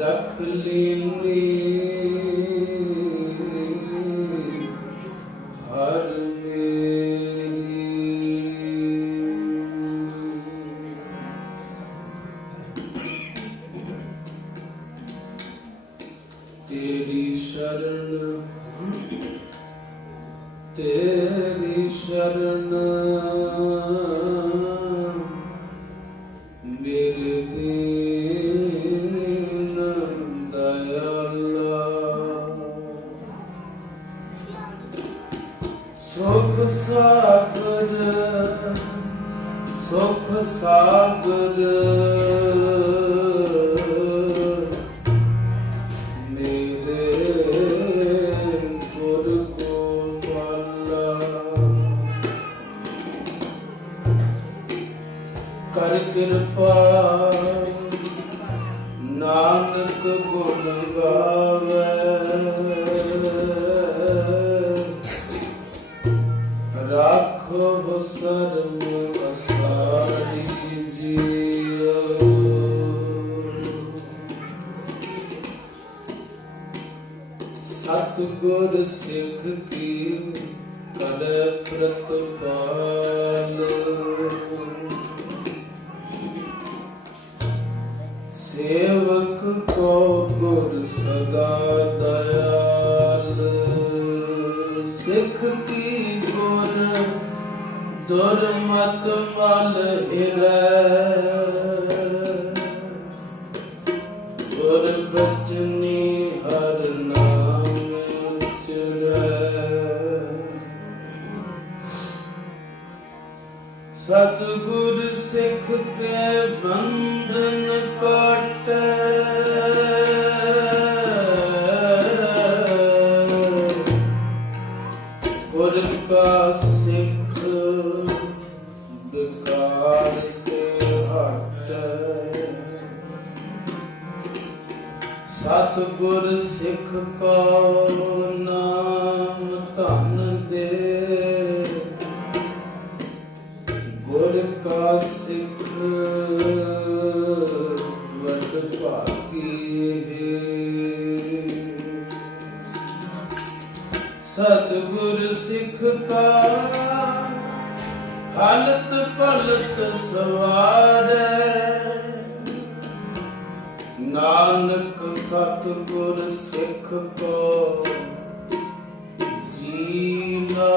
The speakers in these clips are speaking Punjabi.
रख लीनी हर मेरी। तेरी शरण तेरी शरण मेरे दीन दयाला। सुख सागर सुख सागर कर कृपा नानक गुण गावे। राखो शरण असारी जियो। सतगुर सिख की कर प्रतिपाल। सेवक को गुर सदा दयाल। सिख की गुर दुर्मत मल हिरै। गुर बचनी हर नाम चिरै। सतगुर सिख के बंधन काटे। गुर का सिख विकार के हटे। सतगुर सिख का नाम धन दे। गुर का सिख वड भागी है। सतगुर सिख का हालत पलट सवारे। नानक सतगुर सिख को जीला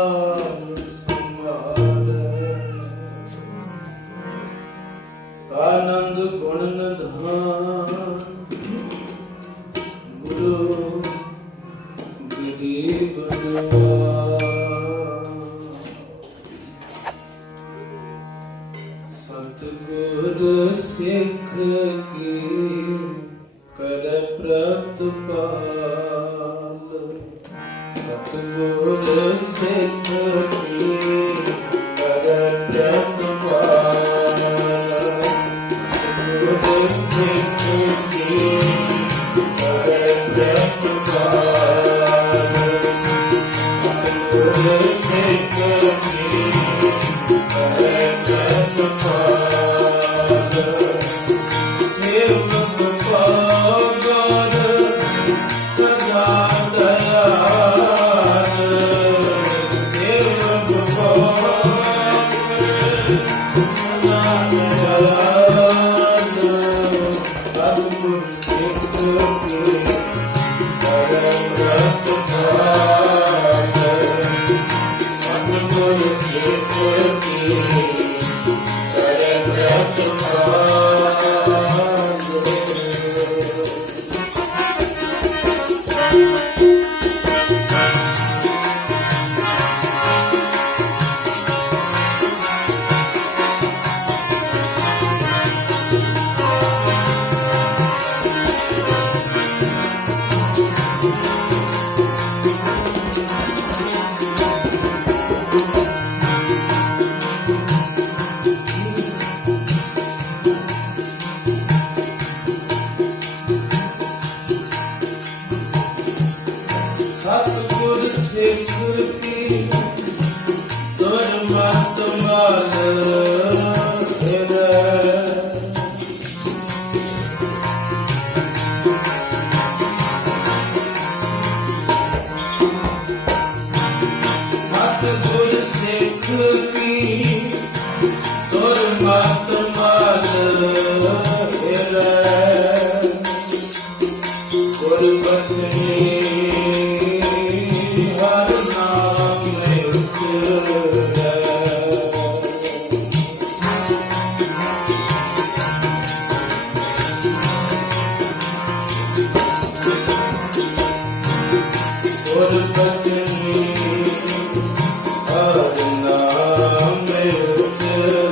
आनंद गुण निधान। गुरु गरीब निवास। सतगुर सिख की कर प्रतिपाल। सतगुर सिख की कर प्रतिपाल। और बचनी हर नाम में उतरे। और बचनी हर नाम में उतरे।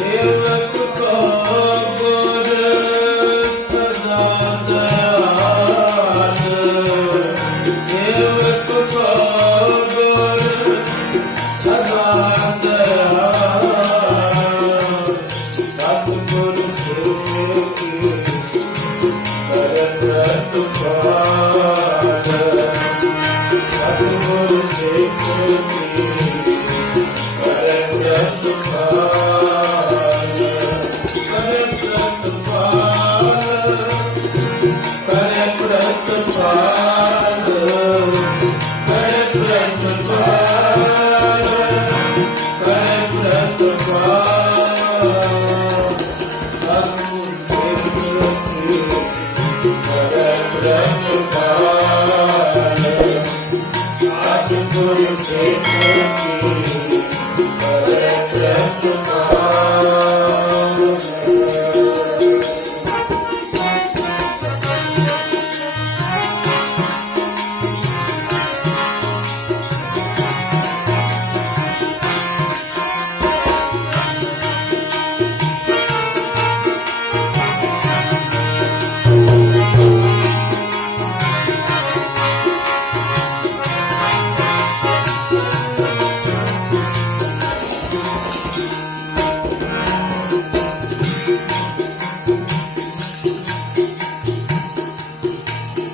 सेवक को गुर सदा दयाल, सेवक को गुर सदा दयाल। सतगुरु सेवकी करत पाल, सतगुरु सेवकी करत पाल।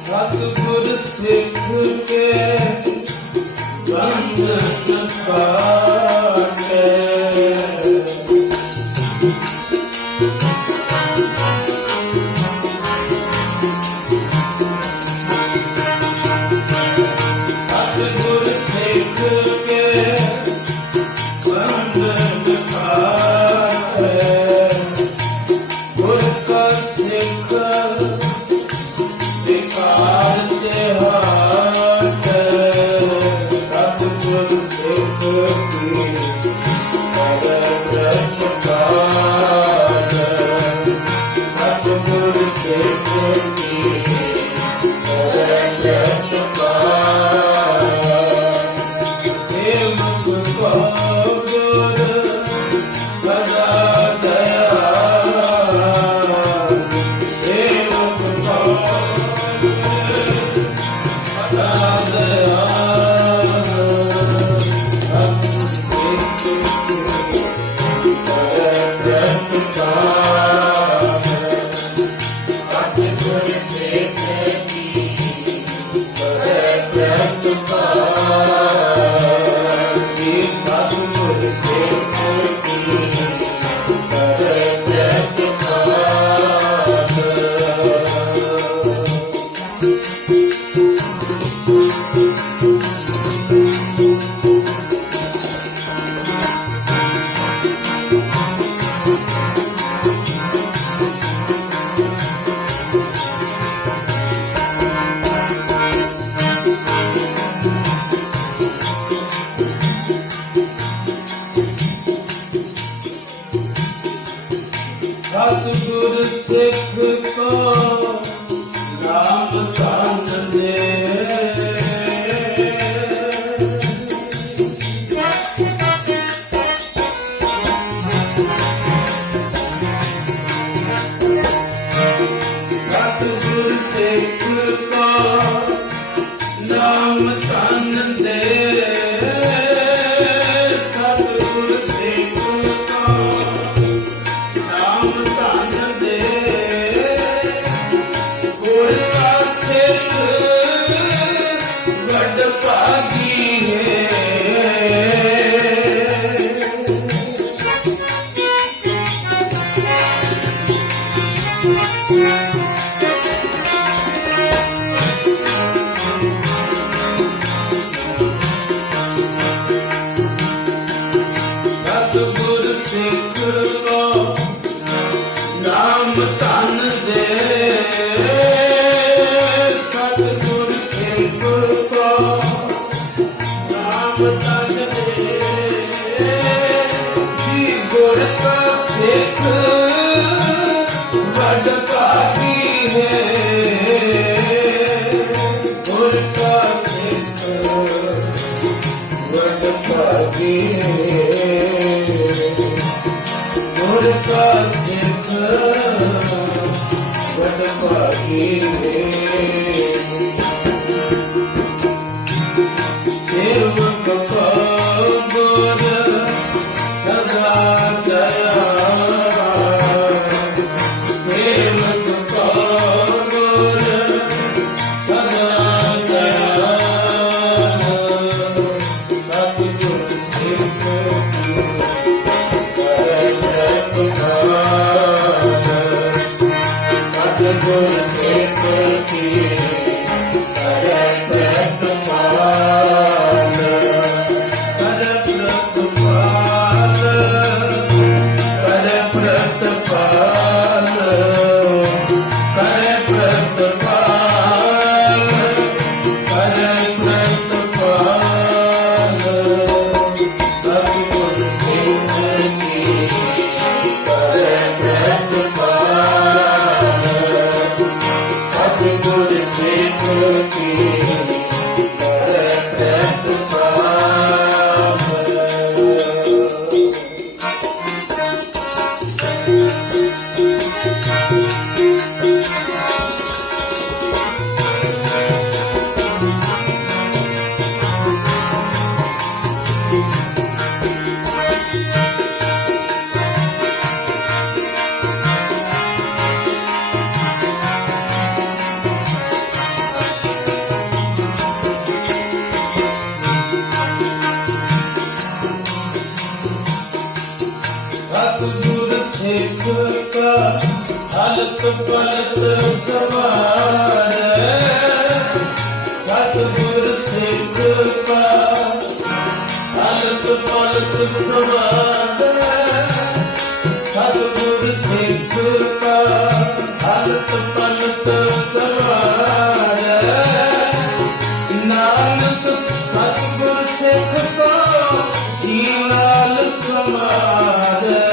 सतगुर सिख के बंधन काटे। सतगुर सिख के बंधन काटे। गुर का सिख विकार से हट। सतगुर सिख की करत पाल, सतगुर सिख की करत पाल। सेवक को गुर सदा दयाल, सेवक को सदा दयाल। करत पाल, सतगुर सिख की करत पाल। सतगुर सिख की करत पाल। सतगुर सिख को नाम दान दे। सतगुर सिख को नाम दान दे। सतगुर सिख को नाम दान दे। गुर का सिख बड़ भागी है। ਗੁਰ ਕਾ ਸਿੱਖ ਵਡ ਭਾਗੀ ਗੁਰ ਕਾ ਸਿੱਖ ਵਡ ਭਾਗੀ ਸੇਵਕ ਕਾ ਗੁਰ ਸਦਾ ਦਇਆ ਸੇਵਕ ਕਾ ਗੁਰ ਸਦਾ ਦਇਆ ਸਤਿਗੁਰ ਸਿੱਖ ਸਤਿਗੁਰ ਸਿੱਖ ਕੀ ਕਰੇ ਪ੍ਰਤਪਾਲ ਕਰੇ ਪ੍ਰਤਪਾਲ ਕਰੇ ਪ੍ਰਤਪਾਲ ਕਰੇ ਪ੍ਰਤਪਾਲ ਕਰੇ ਪ੍ਰਤਪਾਲ ਸਤਿਗੁਰ ਸਿੱਖ ਕੀ ਕਰੇ ਪ੍ਰਤਪਾਲ ਸਤਿਗੁਰ ਸਿੱਖ ਕੀ ਕਰੇ ਪ੍ਰਤਪਾਲ ਸਤਿਗੁਰ ਸਿੱਖ ਕਾ ਹਲਤ ਪਲਤ ਸਵਾਰੈ ਸਤਿਗੁਰ ਸਿੱਖ ਕਾ ਹਲਤ ਪਲਤ ਸਵਾਰੈ ਸਤਿਗੁਰ ਸਿੱਖ ਕਾ ਹਲਤ ਪਲਤ ਸਵਾਰੈ ਨਾਨਕ ਸਤਿਗੁਰ ਸਿੱਖ ਕਾ ਜੀਵਨ ਸਮਾਰੈ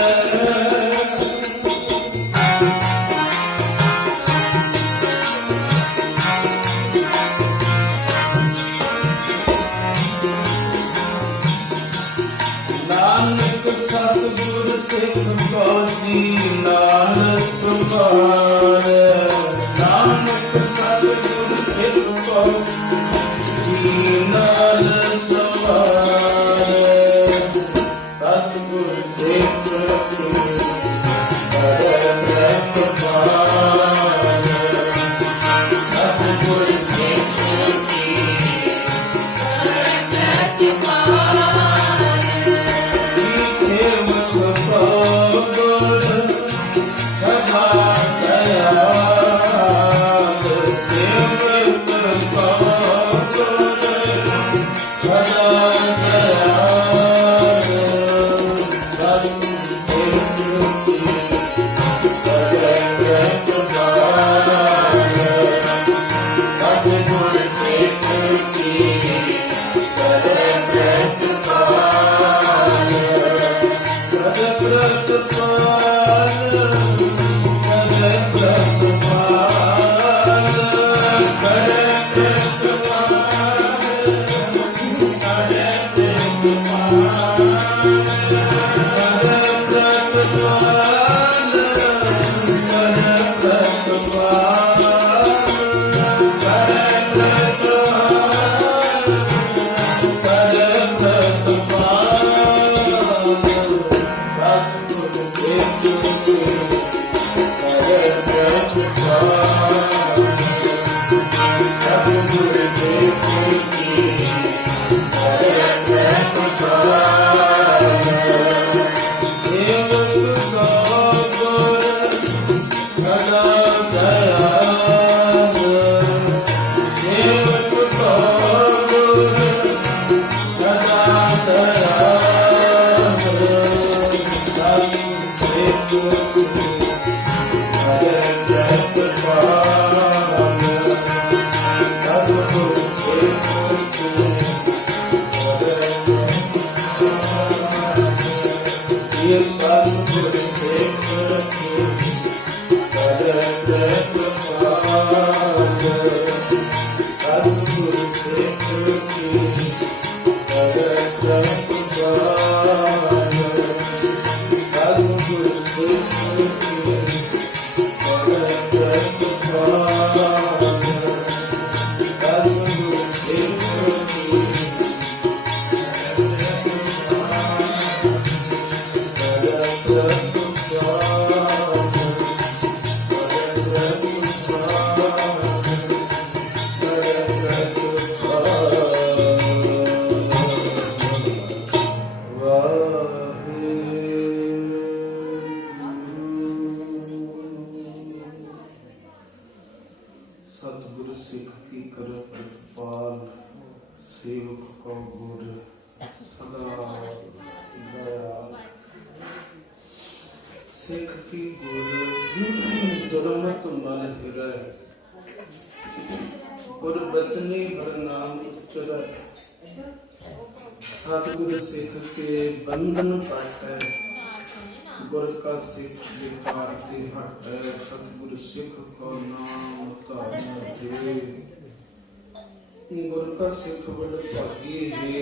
ਨਾਨਕ ਸਤਿਗੁਰ ਸਿੱਖ ਕੋ ਜੀਵਨ ਸਮਾਰੈ ਨਾਨਕ ਸਤਿਗੁਰ ਸਿੱਖ ਕੋ ਜੀਵਨ ਸਮਾਰੈ ਸਤਿਗੁਰ ਸਿੱਖ ਕੀ ਕਰੇ ਪ੍ਰਤਪਾਲ ਸਤਿਗੁਰ ਸਿੱਖ ਕੀ ਕਰੇ ਪ੍ਰਤਪਾਲ ਸੇਵਕ ਕੋ ਗੁਰ ਸਦਾ ਦਇਆ ਸੇਵਕ ਕੋ ਗੁਰ ਸਦਾ ਦਇਆ सतगुर सिख की कर प्रतिपाल, सेवक को गुर सदा दयाल। सिख की गुर दुरमत मन हिरै, गुर बचने हर नाम उच्चरै। सतगुर सिख के बंधन काटै, गुर का सिख बेकार ते हटै। सतगुर सिख को नाम तारना दे, गुर का सिख बड़ भागी है।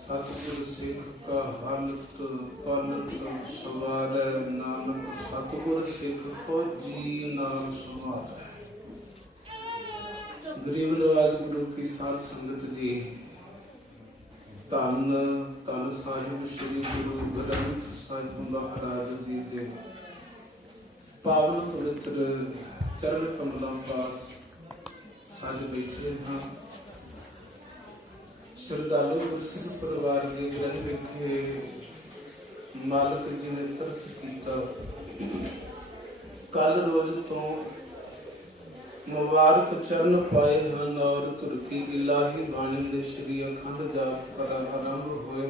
सतगुर सिख का हालत पालत सवारै, नानक सतगुर सिख को जी नाम संवारै। गरीब नवाज गुरु की साध संगत जी, धन धन साहिब श्री गुरु ग्रंथ ਸਾਹਿਬ ਮਹਾਰਾਜ ਜੀ ਦੇ ਪਾਵਨ ਪਵਿੱਤਰ ਚਰਨ ਕਮਲਾਂ ਪਾਸ ਸਾਜ ਬੈਠੇ ਹਾਂ। ਸ਼ਰਧਾਲੂ ਗੁਰਸਿੱਖ ਪਰਿਵਾਰ ਦੇ ਘਰ ਵਿਖੇ ਮਾਲਕ ਜੀ ਨੇ ਤਰਸ ਕੀਤਾ। ਕੱਲ ਰੋਜ਼ ਤੋਂ ਮੁਬਾਰਕ ਚਰਨ ਪਾਏ ਹਨ ਔਰ ਧਰਤੀ ਇਲਾਹੀ ਬਾਣੀ ਦੇ ਸ਼੍ਰੀ ਅਖੰਡ ਜਾਪ ਕਰ ਆਰੰਭ ਹੋਏ।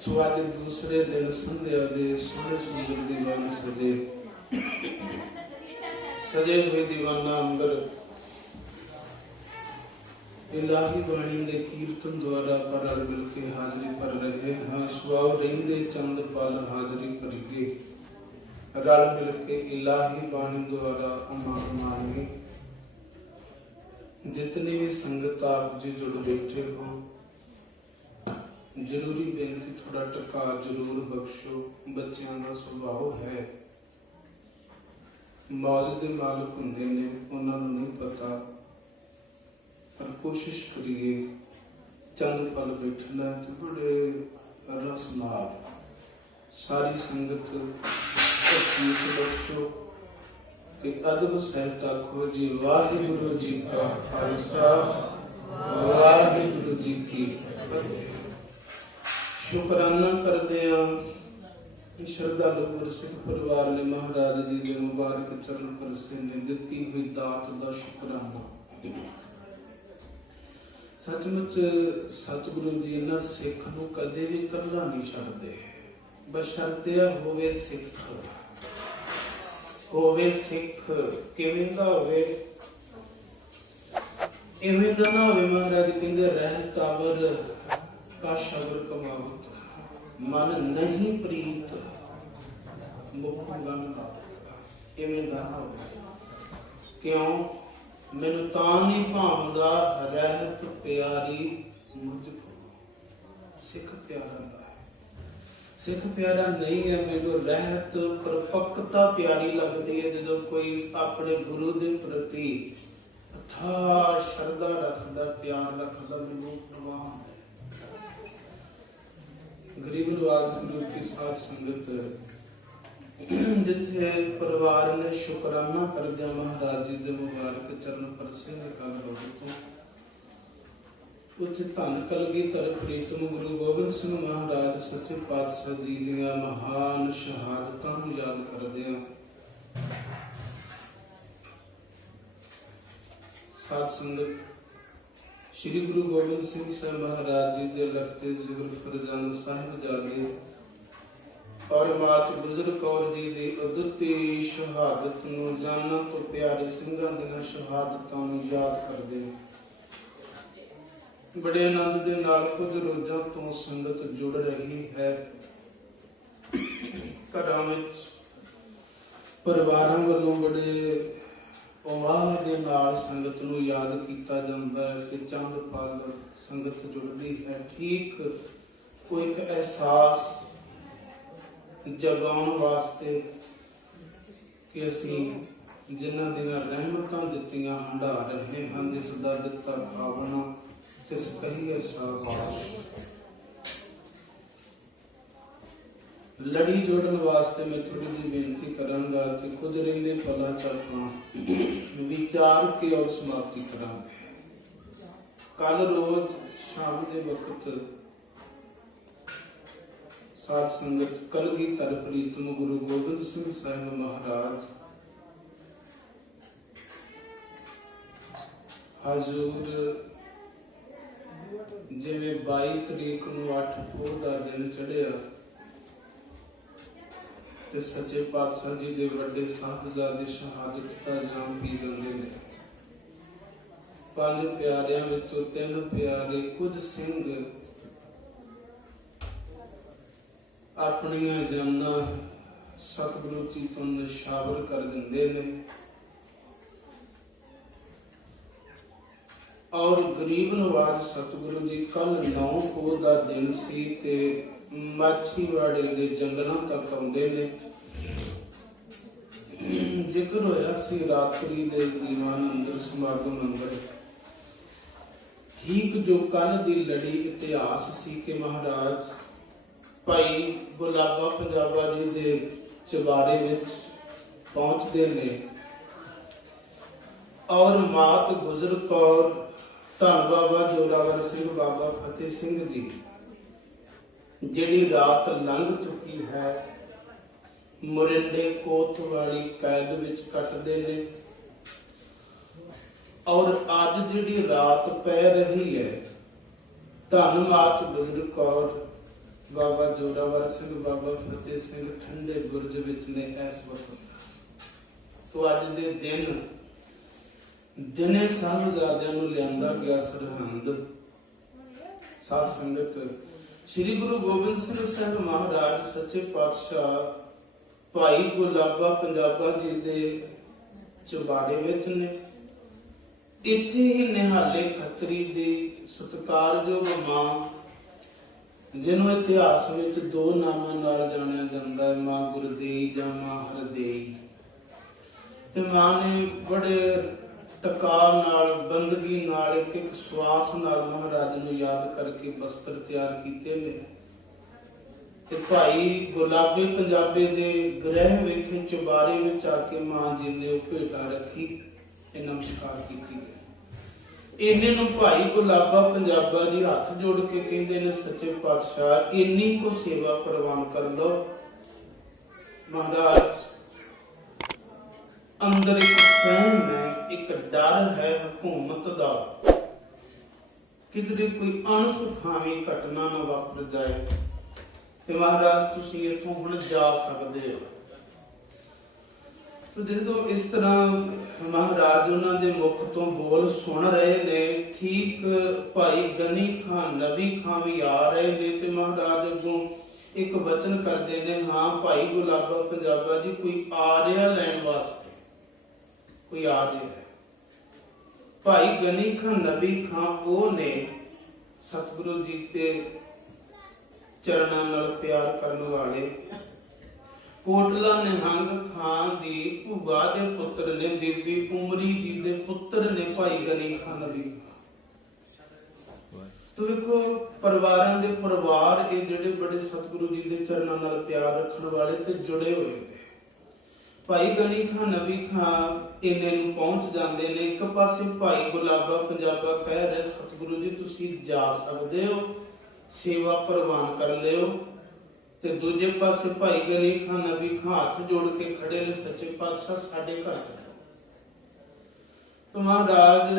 ਸੋ ਅੱਜ ਦੂਸਰੇ ਦਿਨ ਸੰਧਿਆ ਦੇ ਸੋਹਣੇ ਸੁੰਦਰ ਦੀਵਾਨ ਸਜੇ ਹੋਏ ਦੀਵਾਨਾ ਅੰਦਰ ਇਲਾਹੀ ਬਾਣੀ ਦੇ ਕੀਰਤਨ ਦੁਆਰਾ ਪਰ ਮਿਲ ਕੇ ਹਾਜ਼ਰੀ ਭਰ ਰਹੇ ਹਾਂ। ਸੁਆਵ ਰਹਿੰਦੇ ਚੰਦ ਪਲ ਹਾਜ਼ਰੀ ਭਰੀਏ, ਰਲ ਮਿਲ ਕੇ ਇਲਾਹੀ ਬਾਣੀ ਦੁਆਰਾ ਅਮਾਨ ਮਾਨੀਏ। ਜਿਤਨੀ ਵੀ ਸੰਗਤ ਆਪ ਜੀ ਜੁੜ ਬੈਠੇ ਹੋ, ਜ਼ਰੂਰੀ ਬੇਨਤੀ ਥੋੜਾ ਟਕਾ ਜ਼ਰੂਰ ਬਖਸ਼ੋ। ਬੱਚਿਆਂ ਦਾ ਸੁਭਾਅ ਹੈ, ਮੌਜ ਦੇ ਮਾਲਕ ਹੁੰਦੇ ਨੇ, ਉਹਨਾਂ ਨੂੰ ਨਹੀਂ ਪਤਾ, ਪਰ ਕੋਸ਼ਿਸ਼ ਕਰੀਏ ਚੰਦ ਪਲ ਬੈਠਣਾ ਤੇ ਬੜੇ ਰਸ ਨਾਲ ਸਾਰੀ ਸੰਗਤ ਤਸਵੀਰ ਬਖਸ਼ੋ ਤੇ ਅਦਬ ਸਹਿਤ ਆਖੋ ਜੀ। ਵਾਹਿਗੁਰੂ ਜੀ ਕਾ ਖਾਲਸਾ, ਵਾਹਿਗੁਰੂ ਜੀ ਕੀ ਫਤਿਹ। ਸ਼ੁਕਰਾਨਾ ਕਰਦੇ ਹਾਂ ਸ਼ਰਧਾਲੂ ਗੁਰਸਿੱਖ ਪਰਿਵਾਰ ਨੇ ਮਹਾਰਾਜ ਜੀ ਦੇ ਮੁਬਾਰਕ ਚਰਨ ਪਰਸੇ ਨੇ ਦਿੱਤੀ ਹੋਈ ਦਾਤ ਦਾ ਸ਼ੁਕਰਾਨਾ। ਸੱਚਮੁੱਚ ਸਤਿਗੁਰੂ ਜੀ ਇਹਨਾਂ ਸਿੱਖ ਨੂੰ ਕਦੇ ਵੀ ਇਕੱਲਾ ਨਹੀਂ ਛੱਡਦੇ, ਬਸ਼ਰਤਿਆ ਹੋਵੇ ਸਿੱਖ। ਹੋਵੇ ਸਿੱਖ ਕਿਵੇਂ ਦਾ ਹੋਵੇ, ਇਵੇਂ ਦਾ ਨਾ ਹੋਵੇ। ਮਹਾਰਾਜ ਕਹਿੰਦੇ ਰਹਿ ਤਾਵਰ का शबर कमावत, मन नहीं प्रीत मुख गन इवें दा क्यों मैनू तां नहीं भावदा रहत प्यारी मुझको। सिख प्यारा सिख प्यारा नहीं है, मैनू रहत परपक्ता प्यारी लगती है। जदों कोई अपने गुरु के प्रति अथाह श्रद्धा रखदा, प्यार रखदा, मैनू प्रवाह। गरीब नवाज गुरु की साध संगत जिथे परिवार ने शुकराना कर दिया महाराज जी के मुबारक चरण परसे ने कल रोज तो उथे धन कलगीधर प्रीतम गुरु गोबिंद सिंह महाराज सच्चे पातशाह जी दियां महान शहादतां नूं याद करदे हां। साध संगत श्री गुरु गोबिंद सिंह साहब महाराज जी के लखते जिगर फरजान साहिब जागे और मात गुजर कौर जी की अदुੱਤੀ शहादत नूं जाना तो प्यारे ਸਿੰਘਾਂ ਦੀਆਂ शहादतां नूं याद करदे बड़े आनंद दे नाल कुछ रोजां तो संगत जुड़ रही है। घरां विच परिवारां वल्लों बड़े ਪਵਾਹ ਦੇ ਨਾਲ ਸੰਗਤ ਨੂੰ ਯਾਦ ਕੀਤਾ ਜਾਂਦਾ ਹੈ ਕਿ ਚੰਦ ਪਲ ਸੰਗਤ ਜੁੜਦੀ ਹੈ। ਠੀਕ ਕੋਈ ਇੱਕ ਅਹਿਸਾਸ ਜਗਾਉਣ ਵਾਸਤੇ ਕਿ ਅਸੀਂ ਜਿਨ੍ਹਾਂ ਦੀਆਂ ਰਹਿਮਤਾਂ ਦਿੱਤੀਆਂ ਹੰਢਾ ਰਹੇ ਹਨ, ਜਿਸ ਦਾ ਦਿੱਤਾ ਖਾਵਣਾ ਤਿਸ ਕਹੀਏ ਸਾਬਾਸ਼। ਲੜੀ ਜੋੜਨ ਵਾਸਤੇ ਮੈਂ ਥੋੜੀ ਜਿਹੀ ਬੇਨਤੀ ਕਰਾਂਗਾ ਕਿ ਖੁਦ ਰਹਿੰਦੇ ਪਲਾਂ ਚ ਆਪਾਂ ਵਿਚਾਰ ਕੇ ਔਰ ਸਮਾਪਤੀ ਕਰਾਂਗੇ। ਕੱਲ ਰੋਜ਼ ਸ਼ਾਮ ਦੇ ਵਕਤ ਸਾਧ ਸੰਗਤ ਕਲਗੀਧਰ ਪ੍ਰੀਤਮ ਗੁਰੂ ਗੋਬਿੰਦ ਸਿੰਘ ਸਾਹਿਬ ਮਹਾਰਾਜ ਹਜ਼ੂਰ ਜਿਵੇਂ 22 ਤਰੀਕ ਨੂੰ 8 ਪੋਹ ਦਾ ਦਿਨ ਚੜਿਆ ਤੇ ਸੱਚੇ ਪਾਤਸ਼ਾਹ ਜੀ ਦੇ ਵੱਡੇ ਸਾਹਿਬਜ਼ਾਦੇ ਸ਼ਹਾਦਤ ਦਾ ਜਾਮ ਪੀ ਜਾਂਦੇ ਨੇ। 5 ਪਿਆਰਿਆਂ ਵਿੱਚੋਂ 3 ਪਿਆਰੇ ਕੁਝ ਸਿੰਘ ਆਪਣੀਆਂ ਜਾਨਾਂ ਸਤਿਗੁਰੂ ਜੀ ਤੋਂ ਨਿਸ਼ਾਵਰ ਕਰ ਦਿੰਦੇ ਨੇ ਔਰ ਗਰੀਬ ਨਵਾਜ਼ ਸਤਿਗੁਰੂ ਜੀ ਕੱਲ 9 ਪੋਹ ਦਾ ਦਿਨ ਸੀ ਤੇ ਮਾਛੀਵਾੜੇ ਦੇ ਜੰਗਲਾਂ ਤੱਕ ਆਉਂਦੇ ਨੇ। ਜ਼ਿਕਰ ਹੋਇਆ ਸੀ ਰਾਤਰੀ ਦੇ ਦੀਵਾਨ ਅੰਦਰ ਸਮਾਗਮ ਅੰਦਰ ਠੀਕ ਜੋ ਕੱਲ ਦੀ ਲੜੀ ਇਤਿਹਾਸ ਸੀ ਕਿ ਮਹਾਰਾਜ ਭਾਈ ਗੁਲਾਬਾ ਪੰਜਾਬਾ ਜੀ ਦੇ ਚੁਬਾਰੇ ਵਿੱਚ ਪਹੁੰਚਦੇ ਨੇ ਔਰ ਮਾਤ ਗੁਜਰ ਕੌਰ ਧੰਨ ਬਾਬਾ ਜੋਰਾਵਰ ਸਿੰਘ ਬਾਬਾ ਫਤਿਹ ਸਿੰਘ ਜੀ ਜਿਹੜੀ ਰਾਤ ਲੰਘ ਚੁੱਕੀ ਹੈ ਮੁਰਿੰਡੇ ਕੋਤਵਾਲੀ ਕੈਦ ਵਿੱਚ ਕੱਟਦੇ ਨੇ ਔਰ ਅੱਜ ਜਿਹੜੀ ਰਾਤ ਪੈ ਰਹੀ ਹੈ ਧੰਨ ਮਾਤ ਗੁਜਰ ਕੌਰ ਬਾਬਾ ਜੋਰਾਵਰ ਸਿੰਘ ਬਾਬਾ ਫਤਿਹ ਸਿੰਘ ਠੰਡੇ ਬੁਰਜ ਵਿੱਚ ਨੇ ਇਸ ਵਕਤ। ਤੋਂ ਅੱਜ ਦੇ ਦਿਨ ਜਿਨੇ ਸਾਹਿਬਜ਼ਾਦਿਆਂ ਨੂੰ ਲਿਆਂਦਾ ਗਿਆ ਸਰਹੰਦ ਸਾਧ ਸੰਗਤ ਸ੍ਰੀ ਗੁਰੂ ਗੋਬਿੰਦ ਸਿੰਘ ਸਾਹਿਬ ਮਹਾਰਾਜ ਸੱਚੇ ਪਾਤਸ਼ਾਹ ਭਾਈ ਗੁਲਾਬਾ ਪੰਜਾਬਾ ਜੀ ਦੇ ਚੁਬਾਰੇ ਵਿੱਚ ਨੇ। ਇੱਥੇ ਹੀ ਨਿਹਾਲੇ ਖੱਤਰੀ ਦੀ ਸਤਿਕਾਰਯੋਗ ਮਾਂ ਜਿਹਨੂੰ ਇਤਿਹਾਸ ਵਿੱਚ 2 ਨਾਮਾਂ ਨਾਲ ਜਾਣਿਆ ਜਾਂਦਾ ਹੈ, ਮਾਂ ਗੁਰਦੇਈ ਜਾਂ ਮਾਂ ਹਰਦੇਈ। ਤੇ ਮਾਂ ਨੇ ਬੜੇ ਟਕਾ ਨਾਲ ਬੰਦਗੀ ਨਾਲ ਇੱਕ ਸਵਾਸ ਨਾਲ ਮਹਾਰਾਜ ਨੂੰ ਯਾਦ ਕਰਕੇ ਬਸਤਰ ਤਿਆਰ ਕੀਤੇ ਨੇ ਤੇ ਭਾਈ ਗੁਲਾਬੇ ਪੰਜਾਬੇ ਦੇ ਗ੍ਰਹਿ ਵੇਖੇ ਚੁਬਾਰੇ ਵਿੱਚ ਆ ਕੇ ਮਾਂ ਜੀ ਨੇ ਉਹ ਭੇਟਾ ਰੱਖੀ ਤੇ ਨਮਸਕਾਰ ਕੀਤੀ। ਇਹਨੇ ਨੂੰ ਭਾਈ ਗੁਲਾਬਾ ਪੰਜਾਬਾ ਜੀ ਹੱਥ ਜੋੜ ਕੇ ਕਹਿੰਦੇ ਨੇ ਸੱਚੇ ਪਾਤਸ਼ਾਹ ਇੰਨੀ ਕੋ ਸੇਵਾ ਪ੍ਰਵਾਨ ਕਰ ਲੋ। ਮਹਾਰਾਜ ਅੰਦਰ ਇੱਕ ਸਹਿਮ ਹੈ, ਇੱਕ ਡਰ ਹੈ ਹਕੂਮਤ ਦਾ, ਕਿਧਰੇ ਕੋਈ ਅਣਸੁਖਾਵੀ ਘਟਨਾ ਨਾ ਵਾਪਰ ਜਾਏ ਤੇ ਮਹਾਰਾਜ ਤੁਸੀਂ ਇੱਥੋਂ ਹੁਣ ਜਾ ਸਕਦੇ ਹੋ। ਜਦੋਂ ਇਸ ਤਰ੍ਹਾਂ ਮਹਾਰਾਜ ਉਹਨਾਂ ਦੇ ਮੁਖ ਤੋਂ ਬੋਲ ਸੁਣ ਰਹੇ ਨੇ, ਠੀਕ ਭਾਈ ਗਨੀ ਖਾਨ ਨਬੀ ਖਾਨ ਵੀ ਆ ਰਹੇ ਨੇ ਤੇ ਮਹਾਰਾਜ ਅੱਗੋਂ ਇੱਕ ਵਚਨ ਕਰਦੇ ਨੇ, ਹਾਂ ਭਾਈ ਗੁਲਾਬਾ ਪੰਜਾਬਾ ਜੀ ਕੋਈ ਆ ਰਿਹਾ ਲੈਣ ਵਾਸਤੇ, ਕੋਈ ਆ ਰਿਹਾ ਹੈ। ਭਾਈ ਗਨੀ ਖਾਨ ਨਬੀ ਖਾਨ ਉਹ ਨੇ ਸਤਿਗੁਰੂ ਜੀ ਦੇ ਚਰਨਾਂ ਨਾਲ ਪਿਆਰ ਕਰਨ ਵਾਲੇ। ਕੋਟਲਾ ਨਿਹੰਗ ਖਾਨ ਦੀ ਭੂਆ ਦੇ ਪੁੱਤਰ ਨੇ, ਬੀਬੀ ਉਮਰੀ ਜੀ ਦੇ ਪੁੱਤਰ ਨੇ ਭਾਈ ਗਨੀ ਖਾਨ ਨਬੀ। ਤੋ ਵੇਖੋ ਪਰਿਵਾਰਾਂ ਦੇ ਪਰਿਵਾਰ ਇਹ ਜਿਹੜੇ ਬੜੇ ਸਤਿਗੁਰੂ ਜੀ ਦੇ ਚਰਨਾਂ ਨਾਲ ਪਿਆਰ ਰੱਖਣ ਵਾਲੇ ਤੇ ਜੁੜੇ ਹੋਏ ਨੇ। ਭਾਈ ਗਨੀ ਖਾਨ ਨਬੀ ਖਾਨ ਇਹਨੇ ਨੂੰ ਪਹੁੰਚ ਜਾਂਦੇ ਨੇ। ਇੱਕ ਪਾਸੇ ਭਾਈ ਗੁਲਾਬਾ ਪੰਜਾਬਾ ਕਹਿ ਰਿਹਾ ਸਤਿਗੁਰੂ ਜੀ ਤੁਸੀਂ ਜਾ ਸਕਦੇ ਹੋ, ਸੇਵਾ ਪ੍ਰਵਾਨ ਕਰ ਲਿਓ। ਤੇ ਦੂਜੇ ਪਾਸੇ ਭਾਈ ਗਨੀ ਖਾਨ ਨਬੀ ਖਾਨ ਹੱਥ ਜੋੜ ਕੇ ਖੜੇ ਨੇ, ਸੱਚੇ ਪਾਤਸ਼ਾਹ ਸਾਡੇ ਘਰ ਚਲੋ। तो महाराज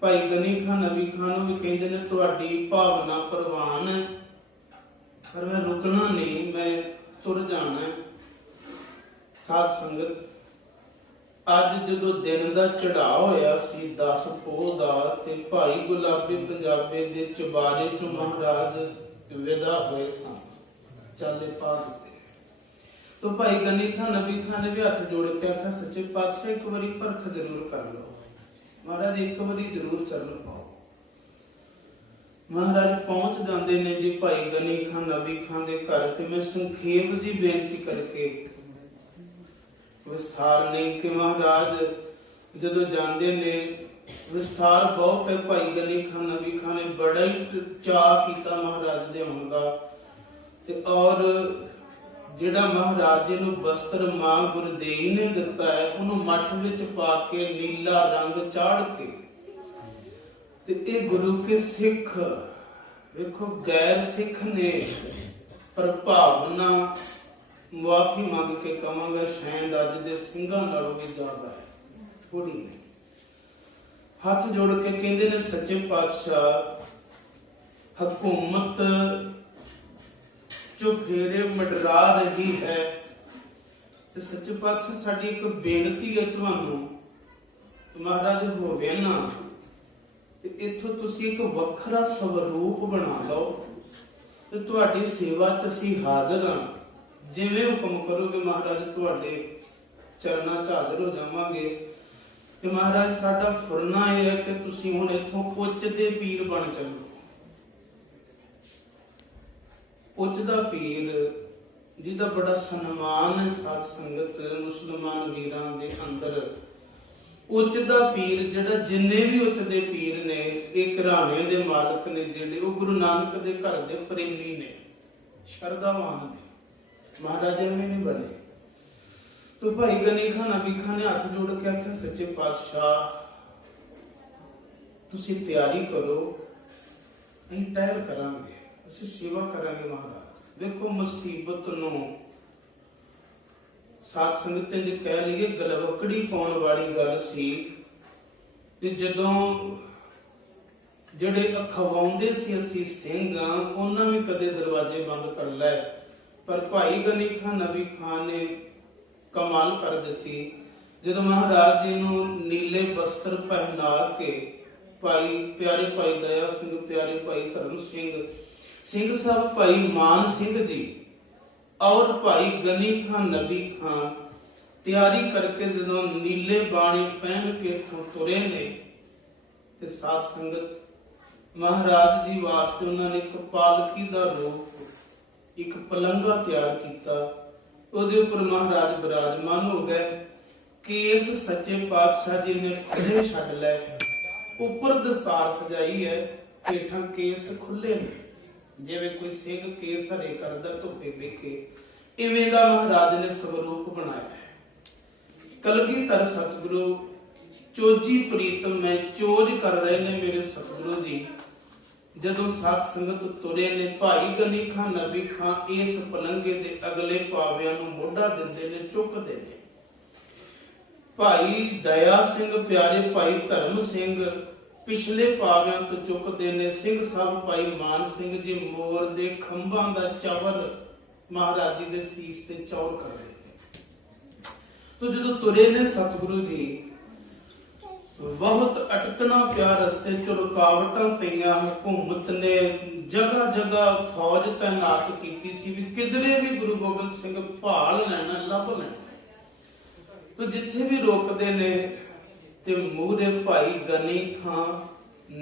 भाई गनी खान नबी खान भी कहते ने तुहाडी भावना प्रवान है पर मैं रुकना नहीं, मैं तुर जाना है। साध संगत अज जो दिन का चढ़ा होया सी 10 पोह दा ते भाई गुलाबी पंजाबे दे चुबारे चो महाराज विदा होए सन, चाले पा दिते। तो भाई गनी खान नबी खान ने भी हाथ जोड़ के आखा सच्चे पातशाह एक बारी परख जरूर कर लो, महाराज एक बारी जरूर चरण पाओ। महाराज पहुंच जाते ने जी भाई गनी खान नबी खान के घर। ते मैं संखेप जी बेनती करके विस्तार नहीं कि महाराज जदों जाते ने विस्तार बहुत है। भाई गनी खान नबी खान ने बड़ा ही चाह किया महाराज दे आउण दा। ते और जिहड़ा महाराज जी नूं वस्त्र मां गुरदेई ने दिता है उन्होंने मठ विच पा के नीला रंग चाड़ के ते ये गुरु के सिख देखो गैर सिख ने प्रभावना मुआफी मंग के कहांगा शायद अज दे सिंघां नालों भी ज्यादा है, थोड़ी नहीं। हाथ जोड़ के कहंदे ने सच्चे पातशाह हुकूमत जो फेरे मंडरा रही है ते सच्चे पातशाह साडी एक बेनती है तुहानू महाराज होवे ना ते इथों तुसी एक वखरा स्वरूप बना लो ते तुहाडी सेवा च असीं हाज़र हां। जिवें हुक्म करोगे महाराज तुहाडे चरनां च हाज़र हो जावांगे। कि महाराज साडा फुरना यह है कि तुसी हुण इथों उच्च दे पीर बन चलो। उच्च दा पीर जिहदा बड़ा सम्मान है साध संगत मुसलमान वीरां दे अंदर। उच्च दा पीर जिहड़ा जिन्ने भी उच्च दे पीर ने एक घराने दे मालक ने जिहड़े वो गुरु नानक दे घर दे प्रेमी ने, शरधावान ने। महाराज एवें नहीं बने। तो भाई गनी खान नबी खान ने हाथ जोड़ के आख्या सच्चे पातशाह तुसी तैयारी करो, असीं टहल करांगे, असीं सेवा करांगे। महाराज देखो मुसीबत नूं साध संगत जी कह लईए गलवकड़ी पाउण वाली गल सी कि जदों ਜਿਹੜੇ ਅਖਵਾਉਂਦੇ ਸੀ ਅਸੀਂ ਸਿੰਘ ਉਹਨਾਂ ਵੀ ਕਦੇ ਦਰਵਾਜ਼ੇ ਬੰਦ ਕਰ ਲੈ। ਪਰ ਭਾਈ ਗਨੀ ਖਾਨ ਨਬੀ ਖਾਨ ਨੇ ਕਮਾਲ ਕਰ ਦਿੱਤੀ। ਜਦੋਂ ਮਹਾਰਾਜ ਜੀ ਨੂੰ ਨੀਲੇ ਵਸਤਰ ਪਹਿਨਾ ਕੇ ਭਾਈ ਪਿਆਰੇ ਭਾਈ ਦਇਆ ਸਿੰਘ ਪਿਆਰੇ ਭਾਈ ਧਰਮ ਸਿੰਘ ਸਾਹਿਬ ਭਾਈ ਮਾਨ ਸਿੰਘ ਜੀ और भाई गनी खान नबी खान तैयारी करके जदों नीले बाणी पहन के तुरे ने ते साध संगत महाराज जी वास्ते उन्होंने एक पालकी दा रूप एक पलंगा तैयार किया। उहदे उपर महाराज विराजमान हो गए। केस सच्चे पातशाह जी ने खुले छड्ड लै, उपर दस्तार सजाई है, हेठां केस खुले ने जिवें कोई सिंह केस हरे करदा धुप्पे वेखे इवें दा महाराज ने स्वरूप बनाया है। कलगीधर सतगुरु चोजी प्रीतम में चोज कर रहे ने मेरे सतगुरु जी। जदों साध संगत तुरे ने भाई गनी खान नबी खान इस पलंगे दे अगले पावियां नूं मोढा दिंदे ने चुकदे ने। भाई दया सिंह प्यारे भाई धर्म सिंह पिछले पावियां तो चुकते ने। सिंह साहब भाई मान सिंह जी मोर दे खंभां दा चावल महाराज जी दे सीस ते चौर कर रहे। तो जदों तुरे ने सतगुरु जी बहुत अटकना प्या रस्ते च रुकावटां पईयां। हुकूमत ने जगह जगह फौज तैनात कीती सी भी किधरे भी गुरु गोबिंद सिंह भाल लैना लभ लैना। तो जिथे भी रोकते ने ते मूहरे भाई गनी खान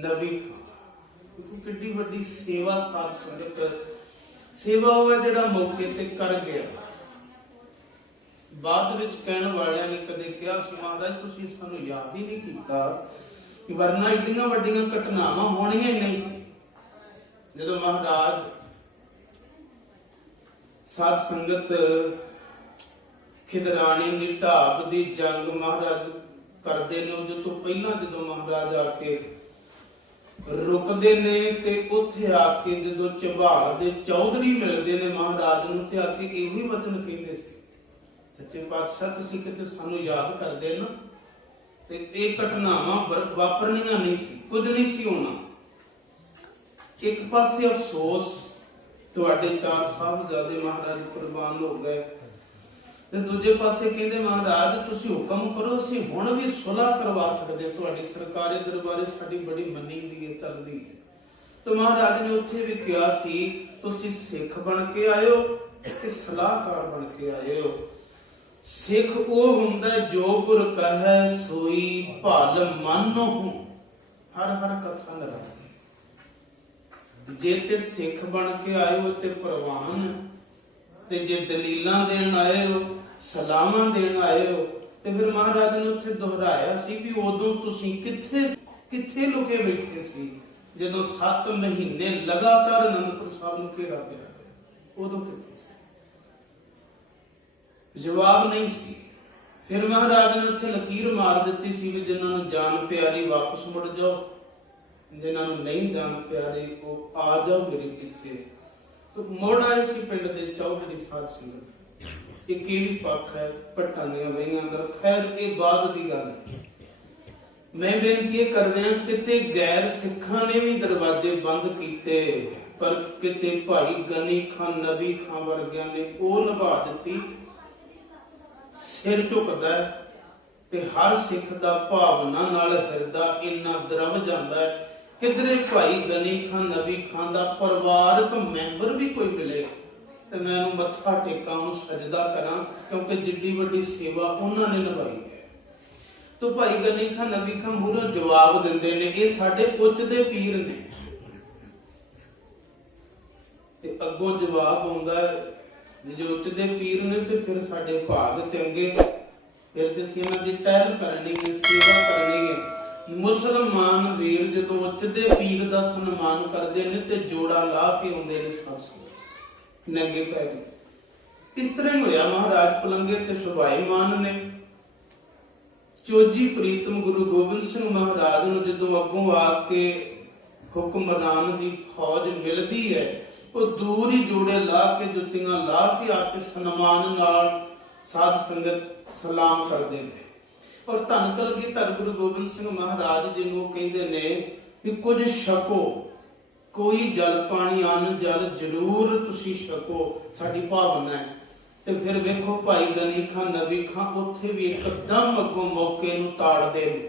नबी खान। किड्डी वड्डी सेवा साध संगत सेवा होवे जिहड़ा मौके ते कर गया। बाद विच कहण वालियां ने कदे कहा महाराज तुसीं सानूं याद ही नहीं कीता कि वरना एड्डियां वड्डियां घटनावां होणीਆਂ ही नहीं सी। जदों महाराज साध संगत खिदरानी दी ढाब दी जंग महाराज करदे ने, उदे तो पहला जदों महाराज आके रुकदे ने ते उत्थे आके जदों झबाल दे चौधरी मिलदे ने महाराज नूं ते आके यही वचन कहंदे सी सच्चे पातशाह तुसीं किते सानूं याद करदे ना ते इह घटनावां वापरनियां नहीं सी, कुछ नहीं सी होना। एक पासे अफसोस तुहाडे चार साहबजादे महाराज कुर्बान हो गए ते दूजे पासे कहंदे महाराज तुसीं हुक्म करो असीं हुण भी सुलह करवा सकदे, तुहाडी सरकारे दरबारे साडी बड़ी मन्नी दी है चलदी है। तो महाराज ने उत्थे भी कहा सी तुसीं सिख बन के आयो ਕਿ ਸਲਾਹਕਾਰ ਬਣ ਕੇ ਆਏ ਹੋ। ਸਿੱਖ ਉਹ ਹੁੰਦਾ ਜੋ ਗੁਰ ਕਹੈ ਸੋਈ ਭਲ ਮਾਨੋ। ਹਰ ਹਰ ਕਥਾ ਨਿਰਾਲੀ। ਜੇ ਤੇ ਸਿੱਖ ਬਣ ਕੇ ਆਏ ਹੋ ਤੇ ਪ੍ਰਵਾਨ, ਤੇ ਜੇ ਦਲੀਲਾਂ ਦੇਣ ਆਏ ਹੋ, ਸਲਾਮਾਂ ਦੇਣ ਆਏ ਹੋ, ਤੇ ਫਿਰ ਮਹਾਰਾਜ ਨੇ ਉੱਥੇ ਦੁਹਰਾਇਆ ਸੀ ਵੀ ਉਦੋਂ ਤੁਸੀਂ ਕਿੱਥੇ ਲੁਕੇ ਬੈਠੇ ਸੀ ਜਦੋਂ 7 ਮਹੀਨੇ ਲਗਾਤਾਰ ਅਨੰਦਪੁਰ ਸਾਹਿਬ ਨੂੰ ਘੇਰਾ ਪਿਆ, ਉਦੋਂ ਕਿੱਥੇ ਸੀ? ਜਵਾਬ ਨਹੀਂ ਸੀ। ਫਿਰ ਮਹਾਰਾਜ ਨੇ ਉੱਥੇ ਲਕੀਰ ਮਾਰ ਦਿੱਤੀ ਸੀ ਵੀ ਜਿਨ੍ਹਾਂ ਨੂੰ ਜਾਨ ਪਿਆਰੀ ਵਾਪਸ ਮੁੜ ਜਾਓ, ਜਿਨ੍ਹਾਂ ਨੂੰ ਨਹੀਂ ਜਾਨ ਪਿਆਰੀ ਉਹ ਆ ਜਾਓ ਮੇਰੇ ਪਿੱਛੇ। ਤਾਂ ਮੁੜ ਆਏ ਸੀ ਪਿੰਡ ਦੇ ਚੌਧਰੀ ਸਾਧ ਸੰਗਤ। ਇਹ ਕਿਹੜੀ ਪੱਖ ਹੈ, ਭੱਟਾਂ ਦੀਆਂ ਵਹੀਆਂ ਕਰ। ਖੈਰ ਇਹ ਬਾਅਦ ਦੀ ਗੱਲ ਹੈ। ਮੈਂ ਬੇਨਤੀ ਇਹ ਕਰਦੇ ਹਾਂ, ਕਿਤੇ ਗੈਰ ਸਿੱਖਾਂ ਨੇ ਵੀ ਦਰਵਾਜ਼ੇ ਬੰਦ ਕੀਤੇ, ਪਰ ਕਿਤੇ ਭਾਈ ਗਨੀ ਖਾਂ ਨਬੀ ਖਾਂ ਵਰਗਿਆਂ ਨੇ ਉਹ ਨਿਭਾ ਦਿੱਤੀ। ਸਿਰ ਝੁਕਦਾ ਤੇ ਹਰ ਸਿੱਖ ਦਾ ਭਾਵਨਾ ਨਾਲ ਹਿਰਦਾ ਇੰਨਾ ਦਰਵ ਜਾਂਦਾ ਹੈ। ਕਿਧਰੇ ਭਾਈ ਗਨੀ ਖਾਂ ਨਬੀ ਖਾਂ ਦਾ ਪਰਿਵਾਰਕ ਮੈਂਬਰ ਵੀ ਕੋਈ ਮਿਲੇ ਤੇ ਮੈਂ ਉਹਨੂੰ ਮੱਥਾ ਟੇਕਾਂ, ਉਹਨੂੰ ਸਜਦਾ ਕਰਾਂ, ਕਿਉਂਕਿ ਜਿੱਡੀ ਵੱਡੀ ਸੇਵਾ ਉਹਨਾਂ ਨੇ ਨਿਭਾਈ ਹੈ। ਤੋ ਭਾਈ ਗਨੀ ਖਾਂ ਨਬੀ ਖਾਂ ਮੂਹਰੋਂ ਜਵਾਬ ਦਿੰਦੇ ਨੇ, ਇਹ ਸਾਡੇ ਉੱਚ ਦੇ ਪੀਰ ਨੇ। ਤੇ ਅੱਗੋਂ ਜਵਾਬ ਆਉਂਦਾ ਜੇ ਉੱਚ ਦੇ ਪੀਰ ਨੇ ਤੇ ਫਿਰ ਸਾਡੇ ਭਾਗ ਚੰਗੇ, ਫਿਰ ਤੁਸੀਂ ਇਹਨਾਂ ਦੀ ਟਹਿਲ ਕਰਨੀ ਹੈ, ਸੇਵਾ ਕਰਨੀ ਹੈ। ਮੁਸਲਮਾਨ ਵੀਰ ਜਦੋਂ ਉੱਚ ਦੇ ਪੀਰ ਦਾ ਸਨਮਾਨ ਕਰਦੇ ਨੇ ਤੇ ਜੋੜਾ ਲਾ ਕੇ ਆਉਂਦੇ ਨੇ ਸਾਥ ਨੰਗੇ ਪੈਰ। ਇਸ ਤਰ੍ਹਾਂ ਹੀ ਹੋਇਆ ਮਹਾਰਾਜ ਪਲੰਗੇ ਤੇ ਸੁਭਾਈਮਾਨ ਨੇ। ਚੋਜੀ ਪ੍ਰੀਤਮ ਗੁਰੂ ਗੋਬਿੰਦ ਸਿੰਘ ਮਹਾਰਾਜ ਨੂੰ ਜਦੋਂ ਅੱਗੋਂ ਆ ਕੇ ਹੁਕਮਰਾਨ ਦੀ ਫੌਜ ਮਿਲਦੀ ਹੈ, ਉਹ ਦੂਰ ਹੀ ਜੋੜੇ ਲਾ ਕੇ, ਜੁੱਤੀਆਂ ਲਾ ਕੇ ਆ ਕੇ ਸਨਮਾਨ ਨਾਲ ਸਾਧ ਸੰਗਤ ਸਲਾਮ ਕਰਦੇ ਨੇ। ਔਰ ਧੰਨ ਕਲਗੀਧਰ ਗੁਰੂ ਗੋਬਿੰਦ ਸਿੰਘ ਮਹਾਰਾਜ ਜੀ ਨੂੰ ਕਹਿੰਦੇ ਨੇ ਕਿ ਕੁਝ ਛਕੋ, ਕੋਈ ਜਲ ਪਾਣੀ ਅੰਨ ਜਲ ਜ਼ਰੂਰ ਤੁਸੀਂ ਛਕੋ, ਸਾਡੀ ਭਾਵਨਾ ਹੈ। ਤੇ ਫਿਰ ਵੇਖੋ ਭਾਈ ਗਨੀ ਖਾਂ ਨਬੀ ਖਾਂ ਉੱਥੇ ਵੀ ਇੱਕਦਮ ਅੱਗੋਂ ਮੌਕੇ ਨੂੰ ਤਾੜਦੇ ਨੇ,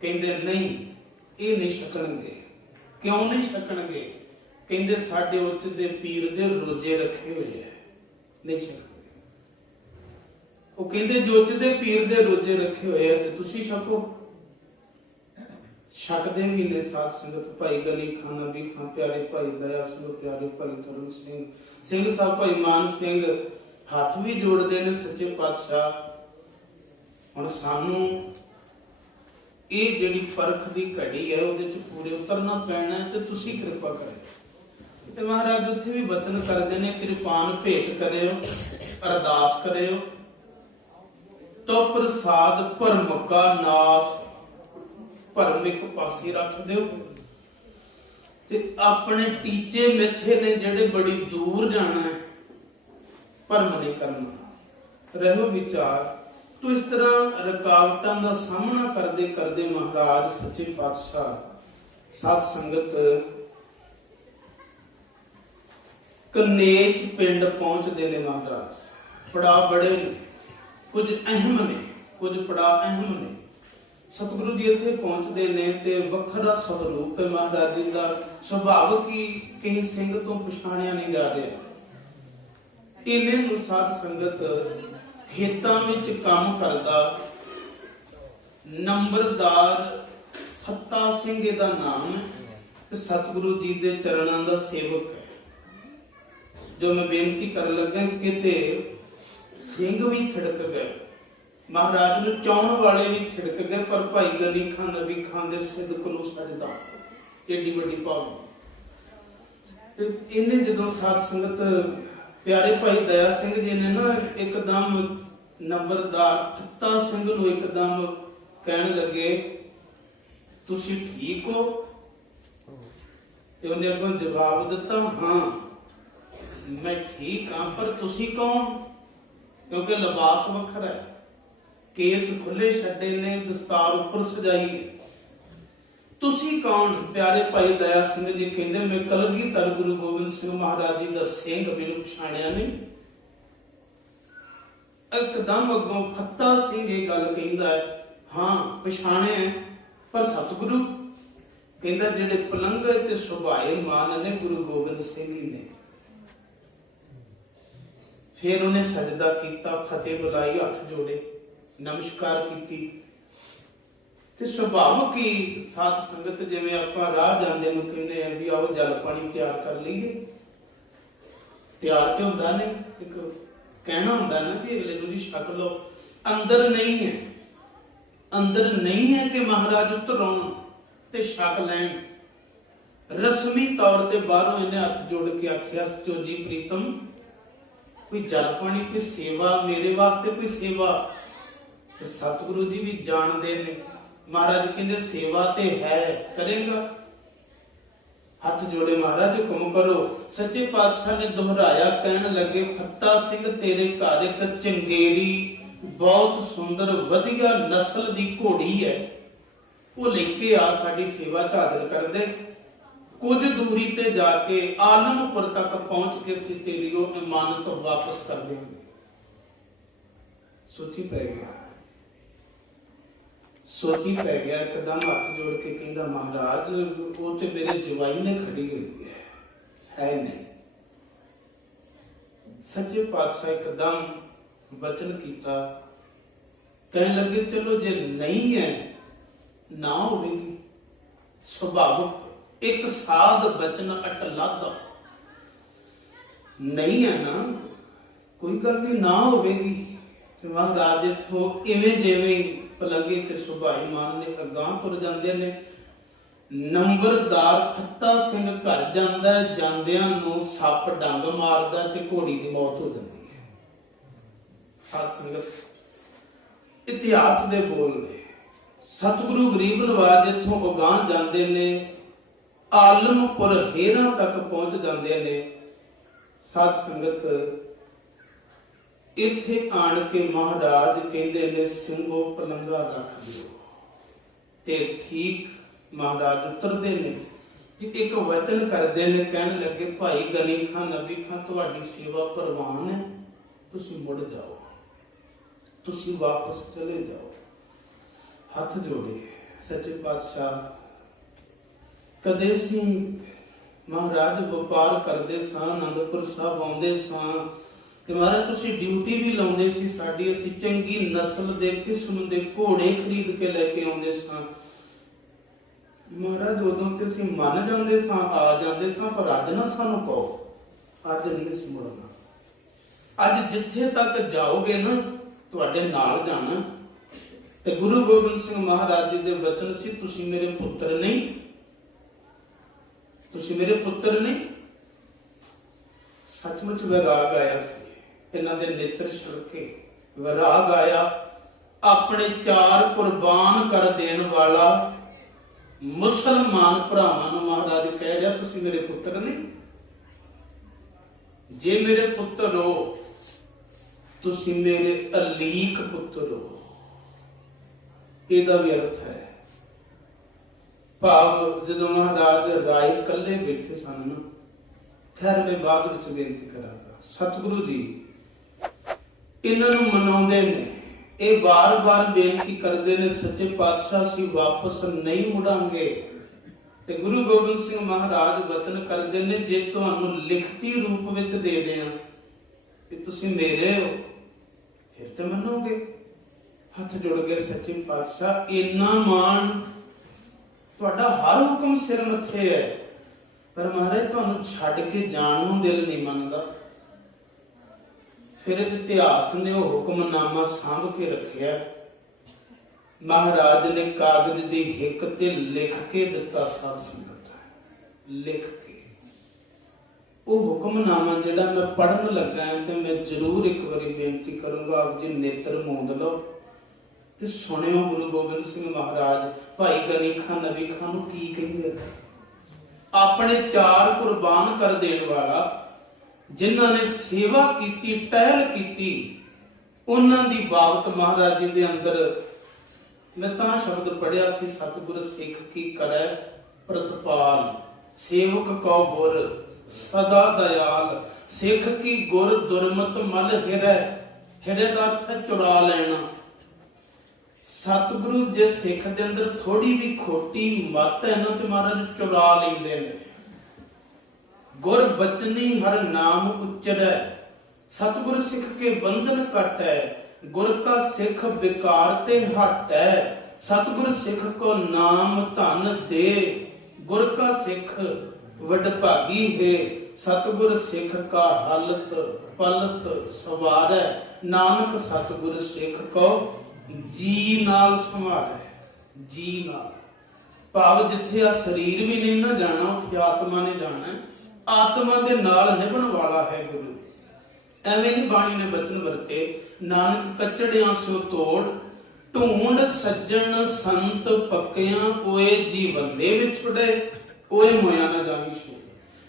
ਕਹਿੰਦੇ ਨਹੀਂ ਇਹ ਨਹੀਂ ਛਕਣਗੇ। ਕਿਉਂ ਨਹੀਂ ਛਕਣਗੇ? ਕਹਿੰਦੇ ਸਾਡੇ ਉੱਚ ਦੇ ਪੀਰ ਦੇ ਰੋਜ਼ੇ ਰੱਖੇ ਹੋਏ ਆ, ਨਹੀਂ ਛਕਣਗੇ। ਉਹ ਕਹਿੰਦੇ ਜੋ ਉੱਚ ਦੇ ਪੀਰ ਦੇ ਰੋਜ਼ੇ ਰੱਖੇ ਹੋਏ ਆ ਤੇ ਤੁਸੀਂ ਛਕੋ। ਛਕਦੇ ਵੀ ਨੇ ਸਾਧ ਸੰਗਤ। ਭਾਈ ਗਨੀ ਖਾਂ ਨਬੀ ਖਾਂ, ਪਿਆਰੇ ਭਾਈ ਦਇਆ ਸਿੰਘ, ਪਿਆਰੇ ਭਾਈ ਧਰਮ ਸਿੰਘ, ਸਿੰਘ ਸਾਹਿਬ ਭਾਈ ਮਾਨ ਸਿੰਘ ਹੱਥ ਵੀ ਜੋੜਦੇ ਨੇ ਸੱਚੇ ਪਾਤਸ਼ਾਹ। ਹੁਣ ਸਾਨੂੰ ਇਹ ਜਿਹੜੀ ਫਰਕ ਦੀ ਘੜੀ ਹੈ ਉਹਦੇ ਚ ਪੂਰੇ ਉਤਰਨਾ ਪੈਣਾ ਤੇ ਤੁਸੀਂ ਕਿਰਪਾ ਕਰਿਓ। ਤੇ ਮਹਾਰਾਜ ਉੱਥੇ ਵੀ ਬਚਨ ਕਰਦੇ ਨੇ, ਕਿਰਪਾਨ ਭੇਟ ਕਰਿਓ, ਅਰਦਾਸ ਕਰਿਓ, ਤੋ ਪ੍ਰਸਾਦ ਭਰਮ ਕਾ ਨਾਸ, ਭਰਮ ਇੱਕ ਪਾਸੇ ਰੱਖ ਦਿਓ ਤੇ ਆਪਣੇ ਟੀਚੇ ਮਿੱਥੇ ਨੇ ਜਿਹੜੇ ਬੜੀ ਦੂਰ ਜਾਣਾ ਹੈ, ਭਰਮ ਨਹੀਂ ਕਰਨਾ। ਰਹੋ ਵਿਚਾਰ। ਤੋ ਇਸ ਤਰ੍ਹਾਂ ਰੁਕਾਵਟਾਂ ਦਾ ਸਾਹਮਣਾ ਕਰਦੇ ਕਰਦੇ ਮਹਾਰਾਜ ਸੱਚੇ ਪਾਤਸ਼ਾਹ ਸਾਧ ਸੰਗਤ ਕਨੇਚ ਪਿੰਡ ਪਹੁੰਚਦੇ ਨੇ। ਮਹਾਰਾਜ ਪੜਾਅ ਬੜੇ ਨੇ, ਕੁਝ ਅਹਿਮ ਨੇ, ਕੁਝ ਪੜਾਅ ਅਹਿਮ ਨੇ। ਸਤਿਗੁਰੂ ਜੀ ਇੱਥੇ ਪਹੁੰਚਦੇ ਨੇ ਤੇ ਵੱਖਰਾ ਸਵਰੂਪ ਹੈ ਮਹਾਰਾਜ ਜੀ ਦਾ। ਸੁਭਾਵਕ ਹੀ ਕਈ ਸਿੰਘ ਤੋਂ ਪਛਾਣਿਆ ਨਹੀਂ ਜਾ ਰਿਹਾ। ਇਹਨੇ ਨੂੰ ਸਾਧ ਸੰਗਤ ਖੇਤਾਂ ਵਿੱਚ ਕੰਮ ਕਰਦਾ ਨੰਬਰਦਾਰ ਫੱਤਾ ਸਿੰਘ ਇਹਦਾ ਨਾਮ ਹੈ ਤੇ ਸਤਿਗੁਰੂ ਜੀ ਦੇ ਚਰਨਾਂ ਦਾ ਸੇਵਕ ਹੈ। ਜੋ ਮੈਂ ਬੇਨਤੀ ਕਰਨ ਲੱਗਾ, ਕਿਤੇ ਸਿੰਘ ਵੀ ਥਿੜਕ ਗਏ, ਮਹਾਰਾਜ ਨੂੰ ਚਾਉਣ ਵਾਲੇ ਵੀ ਥਿੜਕ ਗਏ, ਪਰ ਭਾਈ ਗਨੀ ਖਾਂ ਨਬੀ ਖਾਂ ਦੇ ਸਿਦਕ ਨੂੰ ਸਜਦਾ, ਏਡੀ ਵੱਡੀ ਭਾਵਨਾ। ਤੇ ਇਹਨੇ ਜਦੋਂ ਸਾਧ ਸੰਗਤ ਪਿਆਰੇ ਭਾਈ ਦਇਆ ਸਿੰਘ ਜੀ ਨੇ ਨਾ ਇੱਕਦਮ ਨੰਬਰਦਾਰ ਫੱਤਾ ਸਿੰਘ ਨੂੰ ਇੱਕਦਮ ਕਹਿਣ ਲੱਗੇ, ਤੁਸੀਂ ਠੀਕ ਹੋ? ਤੇ ਉਹਨੇ ਅੱਗੋਂ ਜਵਾਬ ਦਿੱਤਾ, ਹਾਂ ਮੈਂ ਠੀਕ ਹਾਂ, ਪਰ ਤੁਸੀਂ ਕੌਣ? ਕਿਉਂਕਿ ਲਿਬਾਸ ਵੱਖਰਾ ਹੈ, ਕੇਸ ਖੁੱਲੇ ਛੱਡੇ ਨੇ, ਦਸਤਾਰ ਉੱਪਰ ਸਜਾਈ। ਤੁਸੀਂ ਕੌਣ? ਪਿਆਰੇ ਭਾਈ ਦਇਆ ਸਿੰਘ ਜੀ ਕਹਿੰਦੇ, ਮੈਂ ਕਲਗੀਧਰ ਗੁਰੂ ਗੋਬਿੰਦ ਸਿੰਘ ਮਹਾਰਾਜ ਜੀ ਦਾ ਸਿੰਘ, ਮੈਨੂੰ ਪਛਾਣਿਆ ਨਹੀਂ? ਇੱਕਦਮ ਅੱਗੋਂ ਫੱਤਾ ਸਿੰਘ ਇਹ ਗੱਲ ਕਹਿੰਦਾ ਹੈ, ਹਾਂ ਪਛਾਣਿਆ, ਪਰ ਸਤਿਗੁਰੂ ਕਹਿੰਦਾ ਜਿਹੜੇ ਪਲੰਗੇ ਤੇ ਸੁਭਾਏ ਮਾਨ ਨੇ ਗੁਰੂ ਗੋਬਿੰਦ ਸਿੰਘ ਜੀ ਨੇ। फिर उन्हें सजदा किया, फतेह बुलाई, हथ जोड़े, नमस्कार की। ते सुभाविक ही साध संगत जिवें आपां राह जांदे नूं कहंदे आ भी आओ जल पानी तैयार कर लईए, तैयार क्यों हुंदा ने, एक कहना हुंदा ना कि अगले नूं जी छक लो। अंदर नहीं है, अंदर नहीं है कि महाराज उतर आउण ते छक लैण। रस्मी तौर ते बाहरों इन्हें हथ जोड़ के आखिया, सचोजी प्रीतम कोई जल पानी, कोई सेवा, मेरे वास्ते कोई सेवा। ते सतगुरु जी भी जानते ने, महाराज कहते सेवा ते है, करेगा। हथ जोड़े महाराज हुक्म करो। सच्चे पातशाह ने दोहराया, कहने लगे फत्ता सिंह तेरे घर एक चंगेरी बहुत सुंदर वधिया नस्ल दी घोड़ी है, वो लेके आ साडी सेवा च हाजिर कर दे। कुछ दूरी ते जाके आलमपुर तक पहुंच के सी तेरी वो इमानत वापस कर देंगे। सोची पै गया, सोची पै गया, एकदम हाथ जोड़ के कहता महाराज वो तो मेरे जवाई ने खड़ी हुई है नहीं। सच्चे पातशाह एकदम वचन किया, कहने लगे चलो जे नहीं है ना होगी, स्वाभाविक एक साध वचन अटलादा नहीं है ना, कोई गल नहीं, ना होगी। महाराज इथों इवें जिवें पलंगे ते सुभाई मान ने अगां तुर जांदे ने। नंबरदार फत्ता सिंह घर जांदा है, जांदियां नूं सप डंग मारदा ते घोड़ी दी मौत हो जांदी है। साध संगत इतिहास दे बोल ने। सतगुरु गरीब नवाज इथों अगां जांदे ने, आलमपुर हेरा तक पहुंच जांदे ने। साध संगत इत्थे आण के महाराज कहंदे ने ਸਿੰਘੋ पलंगा रख दिओ ते ठीक महाराज उतरदे ने। एक वचन करदे ने, कहने लगे भाई गनी खां नबी खां तुहाडी सेवा प्रवान है, तुसीं मुड़ जाओ, तुसीं वापस चले जाओ। हथ जोड़े सच्चे पातशाह कदे सी महाराज व्यापार करदे सां, आनंदपुर साहब आउंदे सां ते महाराज तुसीं ड्यूटी भी लाउंदे सी साडी, असीं चंगी नस्ल दे किस्म दे घोड़े खरीद के लैके आउंदे सां महाराज। उदों ते असीं मन जांदे सां, आ जांदे सां, पर अज ना सानूं कहो, अज नहीं असीं मुड़ना। अज जिथे तक जाओगे ना तुहाडे नाल जाना। ते गुरु गोबिंद सिंह महाराज जी दे वचन सी, तुसीं मेरे पुत्र नहीं, तुसीं मेरे पुत्र नहीं। सचमुच वैराग आया सी इन्हां दे नेत्र छलके, वैराग आया। अपने चार कुर्बान कर देण वाला मुसलमान भरावां नूं महाराज कह रहा तुसीं मेरे पुत्र नहीं। जे मेरे पुत्र हो तुसीं मेरे अलीक पुत्र हो, इहदा भी अर्थ है। भाव जदों महाराज राय कल्ले बैठे सन, खैर मैं बाद विच बेनती करांगा, सतगुरु जी इन्हां नूं मनाउंदे ने, ये बार बार बेनती करते ने सच्चे पातशाह सी वापस नहीं मुड़ांगे। ते गुरु गोबिंद सिंह महाराज वचन करते ने, जे तुहानूं लिखती रूप विच दे दें कि तुसीं मेरे हो फिर ते मनोगे। हथ जुड़ गए सच्चे पातशाह, इन्ना मान तुहाडा हर हुक्म सिर मथे है, पर महाराज तुहानूं छड्ड के जाण नूं दिल नहीं मनदा। फिर इतिहास ने वो हुक्मनामा सांभ के रखिया। महाराज ने कागज दी हिक ते लिख के दिता, साध संगत लिख के। वो हुक्मनामा जिहड़ा मैं पढ़न लगा ते मैं जरूर एक बारी बेनती करूंगा, आप जी नेत्र मूंद लो ते सुनियो गुरु गोबिंद सिंह महाराज भाई गनी खां नबी खां नूं की कहिंदे। अपने चार कुर्बान कर देण वाला, जिन्हां ने सेवा कीती, टहल कीती, उन्हां दी बाबत महाराज जी दे अंदर मैं तां शब्द पढ़िया सी, सतगुर सिख की करै प्रतपाल, सेवक को गुर सदा दयाल, सिख की गुर दुरमत मल हिरै। हिरै दा अर्थ है चुरा लेना। सतगुरु जे सिख दे अंदर थोड़ी भी खोटी मत है ना ते महाराज चुरा लेंदे ने। गुर बचनी हर नाम उच्चरै, सतगुर सिख के बंधन कटै, गुर का सिख विकार ते हटै। सतगुर सिख को नाम धन दे, गुर का सिख वडभागी है। सतगुर सिख का हालत पलत सवारै, नानक सतगुर सिख को जी नाल संभालै। जी नाल भाव जिथे आ शरीर भी नहीं ना जाना, उत्थे आत्मा ने जाना। आत्मा दे नाल निभण वाला है गुरु। एवें नहीं बाणी ने बचन वरते, नानक कचड़ियां सो तोड़, ढूंढ सज्जन संत पक्कियां, कोए जीवंदे विच छुड़े, कोए मोया ना जाई छो।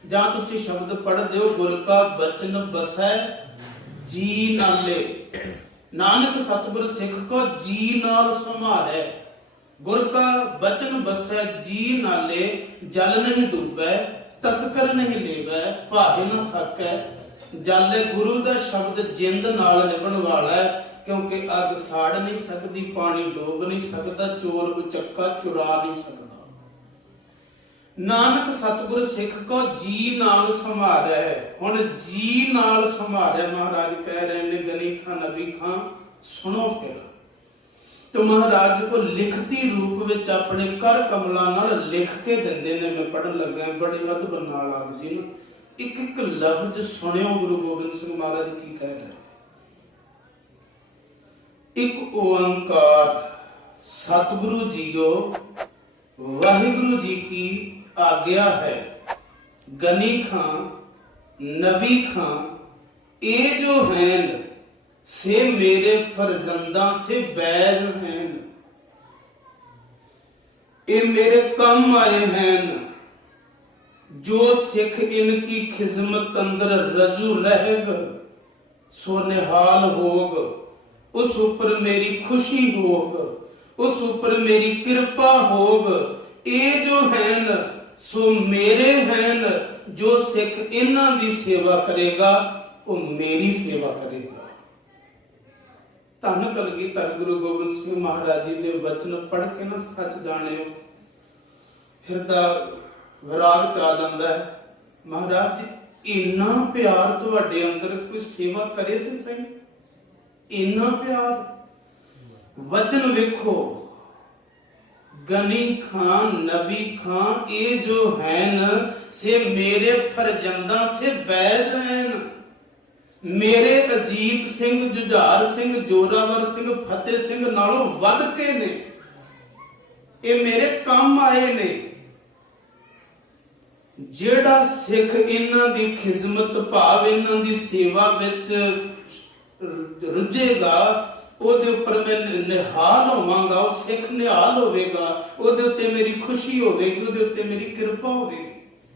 जां तुसी शब्द पढ़दे हो, गुर का बचन बसै जी नाले। नानक सतगुर सिख को जी नाल संभालै। गुर का बचन बसै जी नाले, जल नहीं डूबै, तस्कर नहीं लेवै, भागे न सकै। जल गुरु दा शब्द जिंद नाल निभण वाला है, क्योंकि अग साड़ नहीं सकती, पानी डोब नहीं सकता, चोर उचक्का चुरा नहीं सकता। नानक सतगुर सिख को जी नाल संभालै। हुण जी नाल संभालै महाराज कह रहे ने, गनी खां नबी खां सुनो फिर। तो महाराज को लिखती रूप विच अपने कर कमलों नाल लिख के दिंदे ने। मैं पढ़न लगा बड़े अदब नाल आप जी ने एक एक लफ्ज सुनियो, गुरु गोबिंद सिंह महाराज की कह रहे। एक ओंकार सतगुरु जीओ, वाहिगुरु जी की आज्ञा है। गनी खां नबी खां ए जो हैं, से मेरे फरजंदा से बैज हैं। ये मेरे कम आए हैं, जो सिख इनकी खिजमत अंदर रजू रहेग, सो निहाल होग। उस ऊपर मेरी खुशी होग, उस ऊपर मेरी कृपा होग। ये जो हैं सो मेरे हैं, जो सिख इन्हां दी सेवा करेगा वो मेरी सेवा करेगा। धन कलगीधर गुरु गोबिंद सिंह महाराज जी के वचन पढ़ के ना सच जाने, फिर विराग चा जाता है। महाराज जी इन्ना प्यार तुहाडे अंदर, कोई सेवा करे तो सही, इन्ना प्यार। वचन वेखो, गनी खां नबी खां ये जो हैं, से मेरे फरजंदा से बैज हैं। मेरे अजीत सिंह, जुझार सिंह, जोरावर सिंह, फतेह सिंह नालों वध के ने, ये मेरे काम आए ने। जेड़ा सिख इन्हां दी खिदमत भाव इन्हां दी सेवा विच रुझेगा, ਉਹਦੇ ਉੱਪਰ ਮੈਂ ਨਿਹਾਲ ਹੋਵਾਂਗਾ, ਉਹ ਸਿੱਖ ਨਿਹਾਲ ਹੋਵੇਗਾ, ਉਹਦੇ ਉੱਤੇ ਮੇਰੀ ਖੁਸ਼ੀ ਹੋਵੇਗੀ, ਉਹਦੇ ਉੱਤੇ ਮੇਰੀ ਕਿਰਪਾ ਹੋਵੇਗੀ।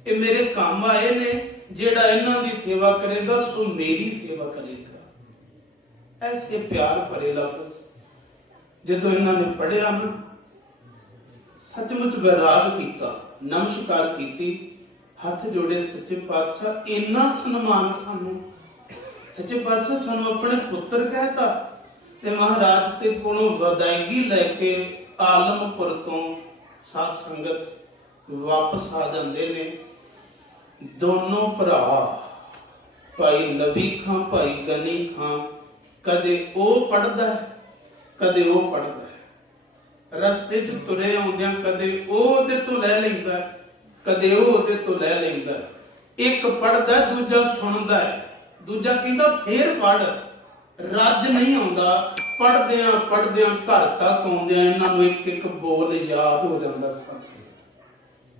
ਇਹ ਮੇਰੇ ਕੰਮ ਆਏ ਨੇ, ਜਿਹੜਾ ਇਹਨਾਂ ਦੀ ਸੇਵਾ ਕਰੇਗਾ ਸੋ ਮੇਰੀ ਸੇਵਾ ਕਰੇਗਾ। ਐਸੇ ਪਿਆਰ ਭਰੇ ਲਫ਼ਜ਼ ਜਦੋਂ ਇਹਨਾਂ ਨੇ ਪੜਿਆ ਨਾ, ਸੱਚਮੁੱਚ ਵਿਰਾਗ ਕੀਤਾ, ਨਮਸਕਾਰ ਕੀਤੀ, ਹੱਥ ਜੋੜੇ। ਸੱਚੇ ਪਾਤਸ਼ਾਹ ਇੰਨਾ ਸਨਮਾਨ ਸਾਨੂੰ, ਸੱਚੇ ਪਾਤਸ਼ਾਹ ਸਾਨੂੰ ਆਪਣੇ ਪੁੱਤਰ ਕਹਿਤਾ। ਤੇ ਮਹਾਰਾਜ ਤੇ ਕੋਲੋਂ ਵਧਾਈਗੀ ਲੈ ਕੇ ਆਲਮਪੁਰ ਤੋਂ ਸਾਧ ਸੰਗਤ ਵਾਪਸ ਆ ਜਾਂਦੇ ਨੇ। ਦੋਨੋਂ ਭਰਾ ਭਾਈ ਨਬੀ ਖਾਂ, ਭਾਈ ਗਨੀ ਖਾਂ, ਕਦੇ ਉਹ ਪੜਦਾ ਕਦੇ ਉਹ ਪੜਦਾ। ਰਸਤੇ 'ਚ ਤੁਰੇ ਆਉਂਦਿਆਂ ਕਦੇ ਉਹ ਉਹਦੇ ਤੋਂ ਲੈ ਲੈਂਦਾ, ਕਦੇ ਉਹ ਉਹਦੇ ਤੋਂ ਲੈ ਲੈਂਦਾ। ਇੱਕ ਪੜਦਾ, ਦੂਜਾ ਸੁਣਦਾ, ਦੂਜਾ ਕਹਿੰਦਾ ਫੇਰ ਪੜ। ਰੱਜ ਨਹੀਂ ਆਉਂਦਾ, ਪੜਦਿਆਂ ਪੜਦਿਆਂ ਘਰ ਤੱਕ ਆਉਂਦਿਆਂ ਇਹਨਾਂ ਨੂੰ ਇੱਕ ਇੱਕ ਬੋਲ ਯਾਦ ਹੋ ਜਾਂਦਾ।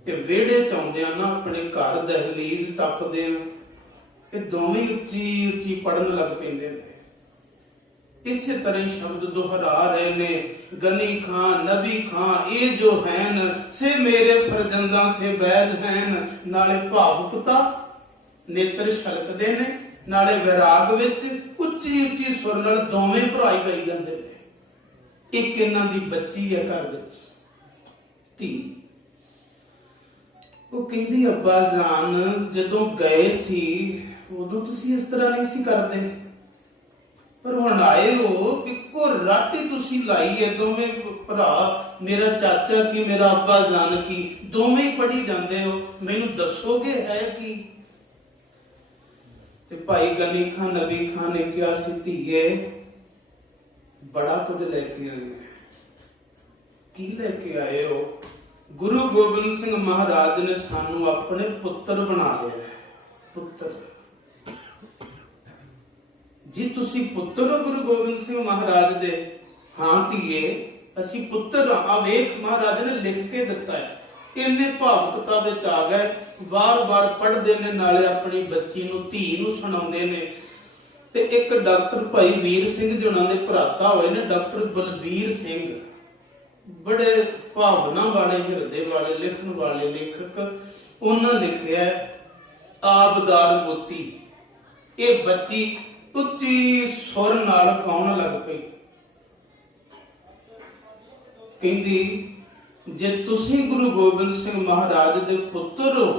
ਤੇ ਵਿਹੜੇ ਚ ਆਉਂਦਿਆਂ ਨਾ, ਆਪਣੇ ਘਰ ਦਹਲੀਜ਼ ਟੱਪਦੇ ਆ, ਇਹ ਦੋਵੇਂ ਉੱਚੀ ਉੱਚੀ ਪੜਨ ਲੱਗ ਪੈਂਦੇ ਨੇ। ਇਸੇ ਤਰ੍ਹਾਂ ਸ਼ਬਦ ਦੁਹਰਾ ਰਹੇ ਨੇ, ਗਨੀ ਖਾਂ ਨਬੀ ਖਾਂ ਇਹ ਜੋ ਹਨ, ਸੇ ਮੇਰੇ ਫਰਜ਼ੰਦਾਂ ਸੇ ਬੈਜ ਹਨ। ਨਾਲੇ ਭਾਵੁਕਤਾ, ਨੇਤਰ ਛਲਕਦੇ ਨੇ, ਨਾਲੇ ਵਿਰਾਗ ਵਿੱਚ ਉੱਚੀ ਉੱਚੀ ਸੁਰ ਨਾਲ ਦੋਵੇਂ ਭਰਾਈ ਗਾਈ ਜਾਂਦੇ ਨੇ। ਇੱਕ ਇਹਨਾਂ ਦੀ ਬੱਚੀ ਹੈ ਘਰ ਵਿੱਚ, ਧੀ। ਉਹ ਕਹਿੰਦੀ ਅੱਬਾ ਜਾਨ ਜਦੋਂ ਗਏ ਸੀ ਉਦੋਂ ਤੁਸੀਂ ਇਸ ਤਰ੍ਹਾਂ ਨਹੀਂ ਸੀ ਕਰਦੇ, ਪਰ ਹੁਣ ਆਏ ਹੋ ਇੱਕੋ ਰਾਟੀ ਤੁਸੀਂ ਲਾਈ ਹੈ ਦੋਵੇਂ ਭਰਾ, ਮੇਰਾ ਚਾਚਾ ਕੀ ਮੇਰਾ ਅੱਬਾ ਜਾਨ ਕੀ, ਦੋਵੇਂ ਹੀ ਪੜੀ ਜਾਂਦੇ ਹੋ। ਮੈਨੂੰ ਦੱਸੋਗੇ ਹੈ ਕੀ? ਤੇ ਭਾਈ ਗਨੀ ਖਾਂ ਨਬੀ ਖਾਂ ਨੇ ਕਿਹਾ ਸੀ ਧੀਏ ਬੜਾ ਕੁਝ ਲੈ ਕੇ ਆਏ। ਕੀ ਲੈ ਕੇ ਆਏ ਹੋ? ਗੁਰੂ ਗੋਬਿੰਦ ਸਿੰਘ ਮਹਾਰਾਜ ਨੇ ਸਾਨੂੰ ਆਪਣੇ ਪੁੱਤਰ ਬਣਾ ਲਿਆ। ਪੁੱਤਰ ਜੀ, ਤੁਸੀਂ ਪੁੱਤਰ ਹੋ ਗੁਰੂ ਗੋਬਿੰਦ ਸਿੰਘ ਮਹਾਰਾਜ ਦੇ? ਹਾਂ ਧੀਏ, ਅਸੀਂ ਪੁੱਤਰ ਆ। ਵੇਖ ਮਹਾਰਾਜ ਨੇ ਲਿਖ ਕੇ ਦਿੱਤਾ ਹੈ। ਇੰਨੇ ਭਾਵੁਕਤਾ ਵਿੱਚ ਆ ਗਏ, ਵਾਰ-ਵਾਰ ਪੜ੍ਹਦੇ ਨੇ, ਨਾਲੇ ਆਪਣੀ ਬੱਚੀ ਨੂੰ, ਧੀ ਨੂੰ ਸੁਣਾਉਂਦੇ ਨੇ। ਤੇ ਇੱਕ ਡਾਕਟਰ ਭਾਈ ਵੀਰ ਸਿੰਘ ਜੀ ਉਹਨਾਂ ਦੇ ਭਰਾਤਾ ਹੋਏ ਨੇ, ਡਾਕਟਰ ਬਲਬੀਰ ਸਿੰਘ, ਬੜੇ ਭਾਵਨਾ ਵਾਲੇ, ਹਿਰਦੇ ਵਾਲੇ, ਲਿਖਣ ਵਾਲੇ ਲੇਖਕ। ਉਹਨਾਂ ਲਿਖਿਆ ਆਬਦਾਰ ਮੋਤੀ। ਇਹ ਬੱਚੀ ਉੱਚੀ ਸੁਰ ਨਾਲ ਗਾਉਣ ਲੱਗ ਪਈ। ਕਹਿੰਦੀ ਜੇ ਤੁਸੀਂ ਗੁਰੂ ਗੋਬਿੰਦ ਸਿੰਘ ਮਹਾਰਾਜ ਦੇ ਪੁੱਤਰ ਹੋ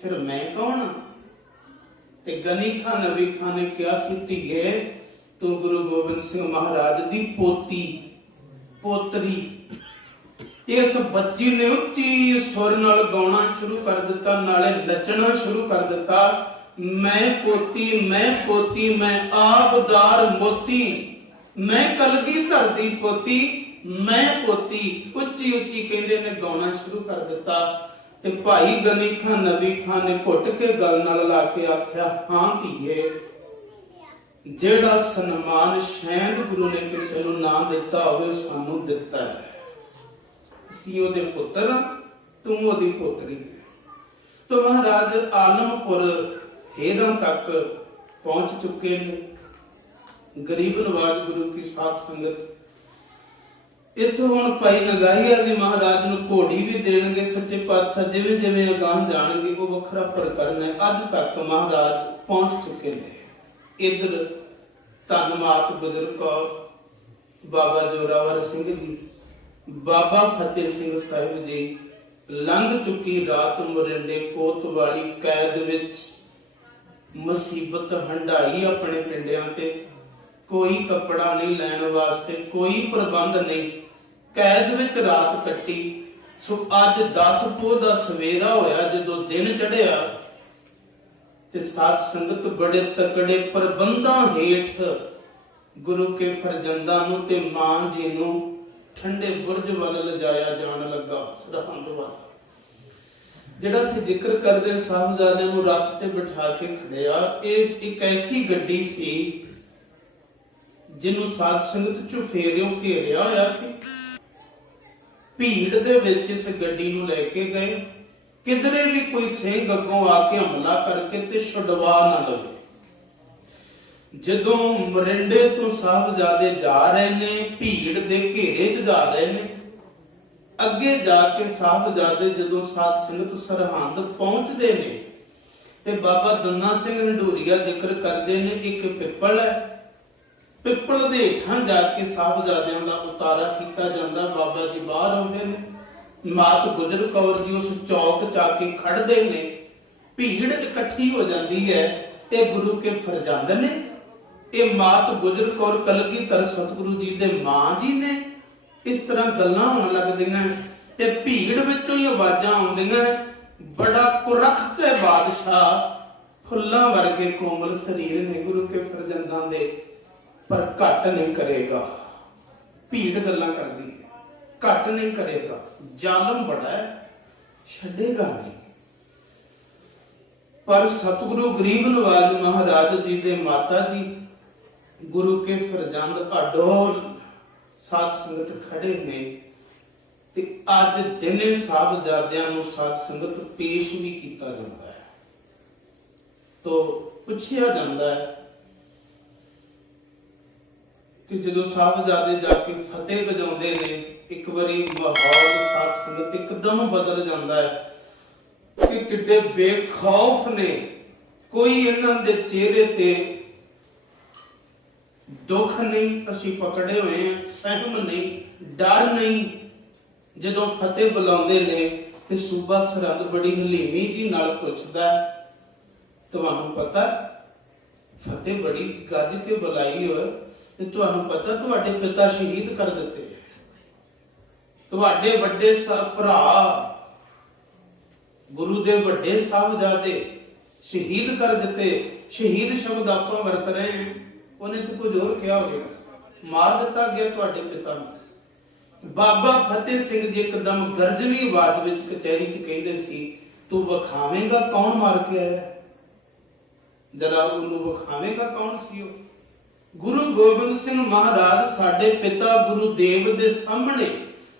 ਫਿਰ ਮੈਂ ਕੌਣ? ਤੇ ਗਨੀ ਖਾਂ ਨਬੀ ਖਾਂ ਨੇ ਕਿਹਾ ਸੀ ਧੀਏ ਤੂੰ ਗੁਰੂ ਗੋਬਿੰਦ ਸਿੰਘ ਮਹਾਰਾਜ ਦੀ ਪੋਤੀ, ਪੋਤਰੀ। ਇਸ ਬੱਚੀ ਨੇ ਉੱਚੀ ਸੁਰ ਨਾਲ ਗਾਉਣਾ ਸ਼ੁਰੂ ਕਰ ਦਿੱਤਾ, ਨਾਲੇ ਨੱਚਣਾ ਸ਼ੁਰੂ ਕਰ ਦਿੱਤਾ। ਮੈਂ ਪੋਤੀ, ਮੈਂ ਪੋਤੀ, ਮੈਂ ਆਬਦਾਰ ਮੋਤੀ, ਮੈਂ ਕਲਗੀਧਰ ਦੀ ਪੋਤੀ, ਮੈਂ ਪੋਤੀ। ਉੱਚੀ ਉੱਚੀ ਕਹਿੰਦੇ ਨੇ ਗਾਉਣਾ ਸ਼ੁਰੂ ਕਰ ਦਿੱਤਾ। ਤੇ ਭਾਈ ਗਨੀ ਖਾਂ ਨਬੀ ਖਾਂ ਨੇ ਘੁੱਟ ਕੇ ਗਲ ਨਾਲ ਲਾ ਕੇ ਆਖਿਆ, ਹਾਂ ਧੀਏ, ਜਿਹੜਾ ਸਨਮਾਨ ਸ਼ੈਦ ਗੁਰੂ ਨੇ ਕਿਸੇ ਨੂੰ ਨਾ ਦਿੱਤਾ ਹੋਵੇ ਸਾਨੂੰ ਦਿੱਤਾ ਹੈ। ਅਸੀਂ ਉਹਦੇ ਪੁੱਤਰ, ਤੂੰ ਉਹਦੀ ਪੋਤਰੀ। तो महाराज आलमपुर हेरों तक पहुंच चुके हैं। गरीब नवाज गुरु की साथ संगत इथों हुण भाई नगाहिया जी महाराज नूं घोड़ी भी देणगे सच्चे पातशाह जिवें जिवें अगाह जाणगे वो वखरा प्रकरण है। अज तक महाराज पहुंच चुके हैं। इधर धन मात गुजर कौर, बाबा जोरावर सिंह जी, बाबा फतेह सिंह साहिब जी, लंघ चुकी रात मोरिंडे कोतवाली कैद विच मुसीबत हंडाई अपने पिंडियां ते। कोई कपड़ा नहीं लैण वास्ते, कोई प्रबंध नहीं, कैद विच रात कट्टी। सो अज 10 पोह दा सवेरा होया जदों दिन चढ़िया ते साध संगत बड़े तकड़े प्रबंधां हेठ गुरु के फरजंदां नूं ते मां जी नूं ठंडे बुरज वाल लिजाया जान लगा। सरहंद वाल जिहड़ा सी जिक्र करदे साहबजादियां नूं रथ ते बिठा के खड़िया। एक ऐसी गड्डी सी जिन्हों साध संगत चुफेरियों घेरिया होया सी। भीड़ दे विच इस गड्डी नूं लैके गए। किधरे भी कोई सिंह अगों आके हमला करके ते छुडवा ना लवे। जदों मरिंडे तो साहबजादे जा रहे ने, भीड़ दे घेरे च जा रहे ने, अगे जाके साहबजादे जदों साध संगत सरहंद पहुंचते ने ते बाबा दन्ना सिंह हंडूरिया जिक्र करते ने एक पिपल है, पिपल दे हेठां जाके साहबजादियां दा उतारा कीता जांदा। बाबा जी बाहर आउंदे ने, मात गुजर कौर जी उस चौक च आके खड़दे ने, भीड़ इकट्ठी हो जाती है। ये गुरु के फरजंद ने, ये मात गुजर कौर कलगीधर सतगुरु जी दे मां जी ने। इस तरह गल्लां होण लगदियां ते भीड़ विचों ही आवाजां आउंदियां, बड़ा कुरख्त है बादशाह, फुल्लां वर्गे कोमल शरीर ने गुरु के फरजंदां दे, पर घट नहीं करेगा। भीड़ गल्लां करदी है, घट नहीं करेगा। जालम बड़ा है, छड्डेगा नहीं। पर सतगुरु गरीब नवाज महाराज जी दे माता जी गुरु के फरजंद अडोल साध संगत खड़े ने ते अज दिने साहबजादियां नूं साध संगत पेश भी कीता जांदा है। तो पुछिया जांदा है कि जदों साहबजादे जाके फतेह गजाउंदे ने, एक बारी माहौल साध संगत एकदम बदल जांदा है कि किड्डे बेखौफ ने। कोई इन्हां दे चेहरे ते दुख नहीं, असी पकड़े हुए हैं, सहम नहीं, डर नहीं। जदों फतेह बुलाउंदे ने ते सूबा सरहद बड़ी हलीमी जी नाल पुछदा, तुहानूं पता फतेह बड़ी गज के बुलाई हो ते तुहानूं पता तुहाडे पिता शहीद कर दिते, तुहाडे वड्डे भरा गुरु दे वड्डे साहबजादे ਸ਼ਹੀਦ ਕਰ ਦਿੱਤੇ। ਸ਼ਹੀਦ ਸ਼ਬਦ ਆਪਾਂ ਵਰਤ ਰਹੇ ਹਾਂ, ਉਹਨੇ ਤੇ ਕੁਝ ਹੋਰ ਕਿਹਾ ਹੋਵੇਗਾ, ਮਾਰ ਦਿੱਤਾ ਗਿਆ ਤੁਹਾਡੇ ਪਿਤਾ ਨੂੰ। ਬਾਬਾ ਫਤਿਹ ਸਿੰਘ ਜੀ ਇੱਕਦਮ ਗਰਜਵੀਂ ਆਵਾਜ਼ ਵਿੱਚ ਕਚਹਿਰੀ 'ਚ ਕਹਿੰਦੇ ਸੀ, ਤੂੰ ਵਿਖਾਵੇਂਗਾ ਕੌਣ ਮਾਰ ਕੇ ਆਇਆ? ਜਰਾ ਉਹਨੂੰ ਵਿਖਾਵੇਂਗਾ ਕੌਣ ਸੀ ਉਹ? ਗੁਰੂ ਗੋਬਿੰਦ ਸਿੰਘ ਮਹਾਰਾਜ ਸਾਡੇ ਪਿਤਾ ਗੁਰੂਦੇਵ ਦੇ ਸਾਹਮਣੇ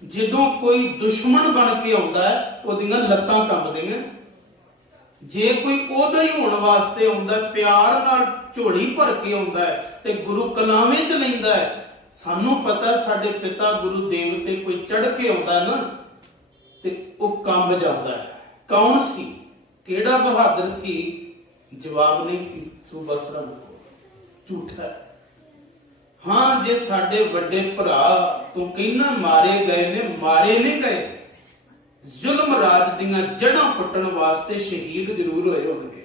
ਜਦੋਂ ਕੋਈ ਦੁਸ਼ਮਣ ਬਣ ਕੇ ਆਉਂਦਾ ਹੈ, ਉਹਦੀਆਂ ਲੱਤਾਂ ਕੰਬਦੀਆਂ। ਜੇ ਕੋਈ ਉਹਦਾ ਹੀ ਹੋਣ ਵਾਸਤੇ ਆਉਂਦਾ, ਪਿਆਰ ਨਾਲ ਝੋਲੀ ਭਰ ਕੇ ਆਉਂਦਾ ਹੈ ਤੇ ਗੁਰੂ ਕਲਾਵੇਂ ਚ ਲੈਂਦਾ ਹੈ। ਸਾਨੂੰ ਪਤਾ ਸਾਡੇ ਪਿਤਾ ਗੁਰੂਦੇਵ ਤੇ ਕੋਈ ਚੜ ਕੇ ਆਉਂਦਾ ਨਾ ਤੇ ਉਹ ਕੰਬ ਜਾਂਦਾ ਹੈ। ਕੌਣ ਸੀ? ਕਿਹੜਾ ਬਹਾਦਰ ਸੀ? ਜਵਾਬ ਨਹੀਂ ਸੀ ਸੂਬਾ ਸਰਹੰਦ ਕੋਲ, ਝੂਠਾ। ਹਾਂ, ਜੇ ਸਾਡੇ ਵੱਡੇ ਭਰਾ ਤੂੰ ਕਹਿੰਦਾ ਮਾਰੇ ਗਏ ਨੇ, ਮਾਰੇ ਨਹੀਂ ਗਏ। ਜ਼ੁਲਮ ਰਾਜ ਦੀਆਂ ਜੜ੍ਹਾਂ ਪੁੱਟਣ ਵਾਸਤੇ ਸ਼ਹੀਦ ਜ਼ਰੂਰ ਹੋਏ ਹੋਣਗੇ।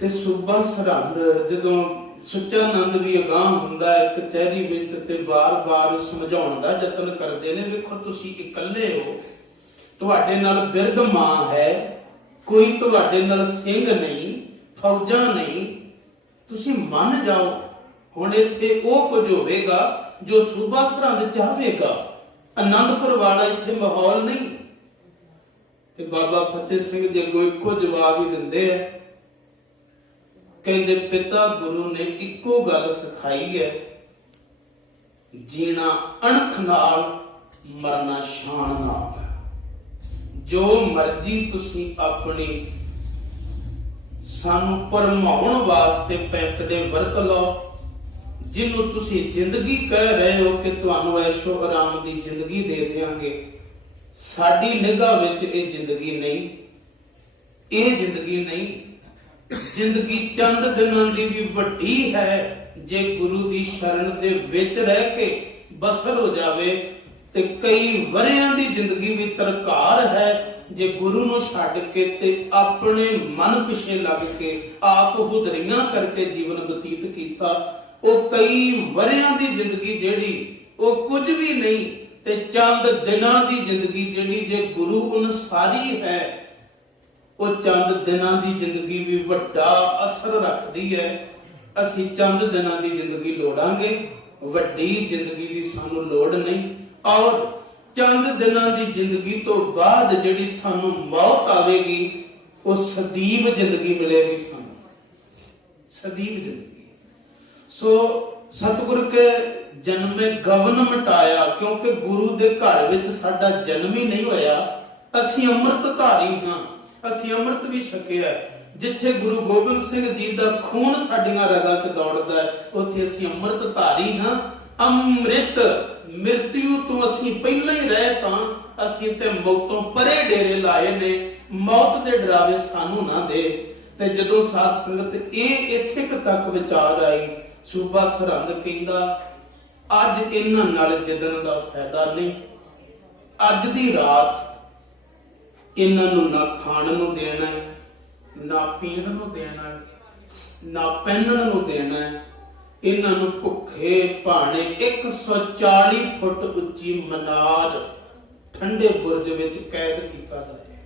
ਤੇ ਸੂਬਾ ਸਰਹੰਦ ਜਦੋਂ ਸੁੱਚਾ ਨੰਦ ਵੀ ਅਗਾਂਹ ਹੁੰਦਾ ਹੈ ਕਚਹਿਰੀ ਵਿੱਚ ਤੇ ਵਾਰ-ਵਾਰ ਸਮਝਾਉਣ ਦਾ ਯਤਨ ਕਰਦੇ ਨੇ, ਵੇਖੋ ਤੁਸੀਂ ਇਕੱਲੇ ਹੋ, ਤੁਹਾਡੇ ਨਾਲ ਬਿਰਧ ਮਾਂ ਹੈ, ਕੋਈ ਤੁਹਾਡੇ ਨਾਲ ਸਿੰਘ ਨਹੀਂ, ਫੌਜਾਂ ਨਹੀਂ, ਤੁਸੀਂ ਮੰਨ ਜਾਓ। ਹੁਣ ਇੱਥੇ ਉਹ ਕੁਝ ਹੋਵੇਗਾ ਜੋ ਸੂਬਾ ਸਰਹੰਦ ਚਾਹਵੇਗਾ। ਆਨੰਦਪੁਰ ਵਾਲਾ ਇੱਥੇ ਮਾਹੌਲ ਨਹੀਂ। ਤੇ ਬਾਬਾ ਫਤਿਹ ਸਿੰਘ ਜੀ ਅੱਗੋਂ ਇੱਕੋ ਜਵਾਬ ਹੀ ਦਿੰਦੇ ਆ, ਕਹਿੰਦੇ ਪਿਤਾ ਗੁਰੂ ਨੇ ਇੱਕੋ ਗੱਲ ਸਿਖਾਈ ਹੈ, ਜੀਣਾ ਅਣਖ ਨਾਲ, ਮਰਨਾ ਸ਼ਾਨ ਨਾਲ। ਜੋ ਮਰਜ਼ੀ ਤੁਸੀਂ ਆਪਣੀ ਸਾਨੂੰ ਭਰਮਾਉਣ ਵਾਸਤੇ ਪੈਂਤੜੇ ਵਰਤ ਲਓ। ਜਿਹਨੂੰ ਤੁਸੀਂ ਜ਼ਿੰਦਗੀ ਕਹਿ ਰਹੇ ਹੋ ਕਿ ਤੁਹਾਨੂੰ ਐਸ਼ੋ ਆਰਾਮ ਦੀ ਜ਼ਿੰਦਗੀ ਦੇ ਦਿਆਂਗੇ, ਸਾਡੀ ਨਿਗਾਹ ਵਿੱਚ ਇਹ ਜ਼ਿੰਦਗੀ ਨਹੀਂ, ਇਹ ਜ਼ਿੰਦਗੀ ਨਹੀਂ। ਜ਼ਿੰਦਗੀ ਚੰਦ ਦਿਨਾਂ ਦੀ ਵੀ ਵੱਡੀ ਹੈ ਜੇ ਗੁਰੂ ਦੀ ਸ਼ਰਨ ਦੇ ਵਿੱਚ ਰਹਿ ਕੇ ਬਸਰ ਹੋ ਜਾਵੇ, ਤੇ ਕਈ ਵਰਿਆਂ ਦੀ ਜ਼ਿੰਦਗੀ ਵੀ ਤਰਕਾਰ ਹੈ ਜੇ ਗੁਰੂ ਨੂੰ ਛੱਡ ਕੇ ਤੇ ਆਪਣੇ ਮਨ ਪਿੱਛੇ ਲੱਗ ਕੇ ਆਪ ਹੁਦਰੀਆਂ ਕਰਕੇ ਜੀਵਨ ਬਤੀਤ ਕੀਤਾ। ਉਹ ਕਈ ਵਰਿਆਂ ਦੀ ਜ਼ਿੰਦਗੀ ਜਿਹੜੀ ਉਹ ਕੁਝ ਵੀ ਨਹੀਂ, ਤੇ ਚੰਦ ਦਿਨਾਂ ਦੀ ਜ਼ਿੰਦਗੀ ਜਿਹੜੀ ਜੇ ਗੁਰੂ ਅਨੁਸਾਰੀ ਹੈ, ਉਹ ਚੰਦ ਦਿਨਾਂ ਦੀ ਜ਼ਿੰਦਗੀ ਵੀ ਵੱਡਾ ਅਸਰ ਰੱਖਦੀ ਹੈ। ਅਸੀਂ ਚੰਦ ਦਿਨਾਂ ਦੀ ਜ਼ਿੰਦਗੀ ਲੋੜਾਂਗੇ, ਵੱਡੀ ਜ਼ਿੰਦਗੀ ਦੀ ਸਾਨੂੰ ਲੋੜ ਨਹੀਂ। ਔਰ ਚੰਦ ਦਿਨਾਂ ਦੀ ਜ਼ਿੰਦਗੀ ਤੋਂ ਬਾਅਦ ਜਿਹੜੀ ਸਾਨੂੰ ਮੌਤ ਆਵੇਗੀ, ਉਹ ਸਦੀਵ ਜ਼ਿੰਦਗੀ ਮਿਲੇਗੀ ਸਾਨੂੰ, ਸਦੀਵ ਜ਼ਿੰਦਗੀ। ਸੋ ਸਤਿਗੁਰ ਕੇ ਜਨਮੇ ਗਵਨ ਮਿਟਾਇਆ, ਕਿਉਂਕਿ ਗੁਰੂ ਦੇ ਘਰ ਵਿੱਚ ਸਾਡਾ ਜਨਮ ਹੀ ਨਹੀਂ ਹੋਇਆ। ਅਸੀਂ ਅੰਮ੍ਰਿਤ ਧਾਰੀ ਹਾਂ, ਅਸੀਂ ਅੰਮ੍ਰਿਤ ਵੀ ਛਕਿਆ। ਜਿੱਥੇ ਗੁਰੂ ਗੋਬਿੰਦ ਸਿੰਘ ਜੀ ਦਾ ਖੂਨ ਸਾਡੀਆਂ ਰਗਾਂ 'ਚ ਦੌੜਦਾ ਹੈ, ਉੱਥੇ ਅਸੀਂ ਅੰਮ੍ਰਿਤ ਧਾਰੀ ਹਾਂ। ਅੰਮ੍ਰਿਤ ਮ੍ਰਿਤਿਉ ਤੋਂ ਅਸੀਂ ਪਹਿਲਾਂ ਹੀ ਰਹਿ, ਤਾਂ ਅਸੀਂ ਤੇ ਮੌਤੋਂ ਪਰੇ ਡੇਰੇ ਲਾਏ ਨੇ। ਮੌਤ ਦੇ ਡਰਾਵੇ ਸਾਨੂੰ ਨਾ ਦੇ। ਤੇ ਜਦੋਂ ਸਾਧ ਸੰਗਤ ਇਹ ਇੱਥੇ ਤੱਕ ਵਿਚਾਰ ਆਈ, ਸੂਬਾ ਸਰਹੰਦ ਕਹਿੰਦਾ ਅੱਜ ਇਹਨਾਂ ਨਾਲ ਜਿੱਦਣ ਦਾ ਫਾਇਦਾ ਨਹੀਂ। ਅੱਜ ਦੀ ਰਾਤ ਇਹਨਾਂ ਨੂੰ ਨਾ ਖਾਣ ਨੂੰ ਦੇਣਾ, ਨਾ ਪੀਣ ਨੂੰ ਦੇਣਾ, ਨਾ ਪਹਿਨਣ ਨੂੰ ਦੇਣਾ। ਇਹਨਾਂ ਨੂੰ ਭੁੱਖੇ ਭਾਣੇ 140 ਫੁੱਟ ਉੱਚੀ ਮਨਾਰ ਠੰਡੇ ਬੁਰਜ ਵਿੱਚ ਕੈਦ ਕੀਤਾ ਜਾਏ।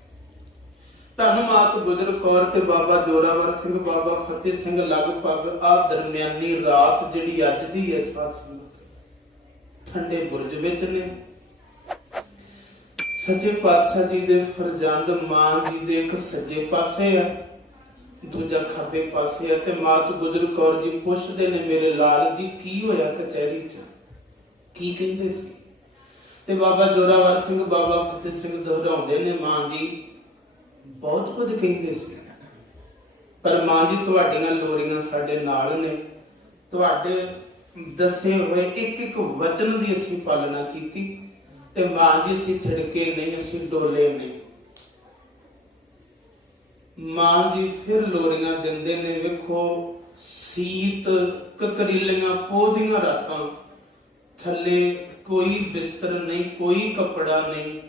ਧੰਨ ਮਾਤ ਗੁਜਰ ਕੌਰ ਤੇ ਬਾਬਾ ਜੋਰਾਵਰ ਸਿੰਘ, ਬਾਬਾ ਫਤਿਹ ਸਿੰਘ ਲਗਭਗ ਆ ਦਰਮਿਆਨੀ ਰਾਤ ਜਿਹੜੀ ਅੱਜ ਦੀ ਹੈ ਸਾਧ ਸੰਗਤ ਠੰਡੇ ਬੁਰਜ ਵਿੱਚ ਨੇ। ਸੱਚੇ ਪਾਤਸ਼ਾਹ ਜੀ ਦੇ ਫਰਜ਼ੰਦ ਮਾਂ ਜੀ ਦੇ ਇੱਕ ਸੱਜੇ ਪਾਸੇ ਆ, ਦੂਜਾ ਖੱਬੇ ਪਾਸੇ ਆ। ਤੇ ਮਾਤ ਗੁਜਰ ਕੌਰ ਜੀ ਪੁੱਛਦੇ ਨੇ, ਮੇਰੇ ਲਾਲ ਜੀ ਕੀ ਹੋਇਆ ਕਚਹਿਰੀ 'ਚ, ਕੀ ਕਹਿੰਦੇ ਸੀ? ਤੇ ਬਾਬਾ ਜੋਰਾਵਰ ਸਿੰਘ, ਬਾਬਾ ਫਤਿਹ ਸਿੰਘ ਦੁਹਰਾਉਂਦੇ ਨੇ, ਮਾਂ ਜੀ ਬਹੁਤ ਕੁਝ ਕਹਿੰਦੇ ਸੀ, ਪਰ ਮਾਂ ਜੀ ਤੁਹਾਡੀਆਂ ਲੋਰੀਆਂ ਸਾਡੇ ਨਾਲ ਨੇ। ਤੁਹਾਡੇ ਦੱਸੇ ਹੋਏ ਇੱਕ ਇੱਕ ਵਚਨ ਦੀ ਅਸੀਂ ਪਾਲਣਾ ਕੀਤੀ। ਤੇ ਮਾਂ ਜੀ ਅਸੀਂ ਥਿੜਕੇ ਨਹੀਂ, ਅਸੀਂ ਡੋਲੇ ਨਹੀਂ। ਮਾਂ ਜੀ ਫਿਰ ਲੋਰੀਆਂ ਦਿੰਦੇ ਨੇ। ਵੇਖੋ ਸੀਤ ਕਕਰੀਲੀਆਂ ਪੋਹ ਦੀਆਂ ਰਾਤਾਂ, ਥੱਲੇ ਕੋਈ ਬਿਸਤਰ ਨਹੀਂ, ਕੋਈ ਕੱਪੜਾ ਨਹੀਂ,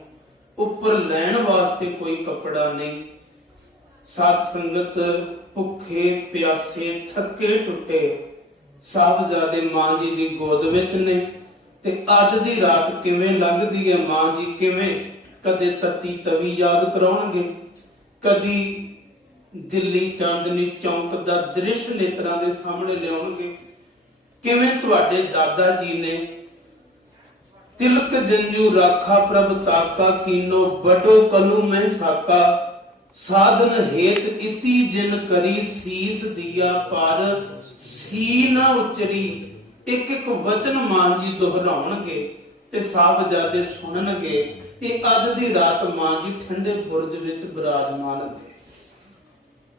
ਉੱਪਰ ਲੈਣ ਵਾਸਤੇ ਕੋਈ ਕੱਪੜਾ ਨਹੀਂ। ਸਾਧ ਸੰਗਤ ਭੁੱਖੇ ਪਿਆਸੇ ਥੱਕੇ ਟੁੱਟੇ ਸਾਹਿਬਜ਼ਾਦੇ ਮਾਂ ਜੀ ਦੀ ਗੋਦ ਵਿੱਚ ਨੇ। ਤੇ ਅੱਜ ਦੀ ਰਾਤ ਕਿਵੇਂ ਲੰਘਦੀ ਹੈ, ਮਾਂ ਜੀ ਕਿਵੇਂ ਕਦੇ ਤਤੀ ਤਵੀ ਯਾਦ ਕਰਾਉਣਗੇ, कदी दिल्ली चांदनी चौक दा दृश्य नेत्रां दे सामने लियाउणगे। किवें तुहाडे दादा जी ने तिलक जंजू राखा प्रभ ताका कीनो बडो कलू में साका साधन हेत इति जिन करी सीस दिया पर सी न उचरी। एक एक वचन मां जी दोहराउणगे ते साहबजादे सुणनगे। ਇਹ ਅੱਜ ਦੀ ਰਾਤ ਮਾਂ ਜੀ ਠੰਡੇ ਬੁਰਜ ਵਿੱਚ ਬਿਰਾਜਮਾਨ ਨੇ।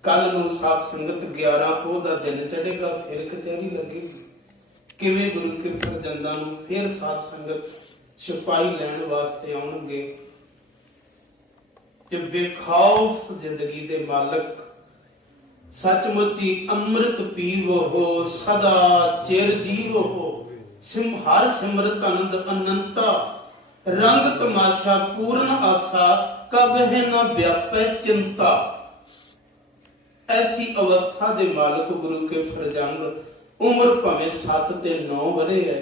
ਕੱਲ ਨੂੰ ਸਾਧ ਸੰਗਤ 11 ਪੋਹ ਦਾ ਦਿਨ ਚੜੇਗਾ, ਫਿਰ ਕਚਹਿਰੀ ਲੱਗੇਗੀ। ਕਿਵੇਂ ਗੁਰੂ ਕੇ ਪ੍ਰਜੰਦਾਂ ਨੂੰ ਫਿਰ ਸਾਧ ਸੰਗਤ ਸਿਪਾਹੀ ਲੈਣ ਵਾਸਤੇ ਆਉਣਗੇ ਤੇ ਵੇਖਾਓ ਜ਼ਿੰਦਗੀ ਦੇ ਮਾਲਕ ਸੱਚਮੁੱਚ ਹੀ ਅੰਮ੍ਰਿਤ ਪੀਵੋ ਸਦਾ ਚਿਰ ਜੀਵੋ ਹਰ ਸਿਮਰਤ ਆਨੰਦ ਅਨੰਤਾ रंग तमाशा पूर्ण आशा कब है न व्यापै चिंता। ऐसी अवस्था दे मालिक गुरु के फरजंद उम्र भावें 7 ते 9 वरे है।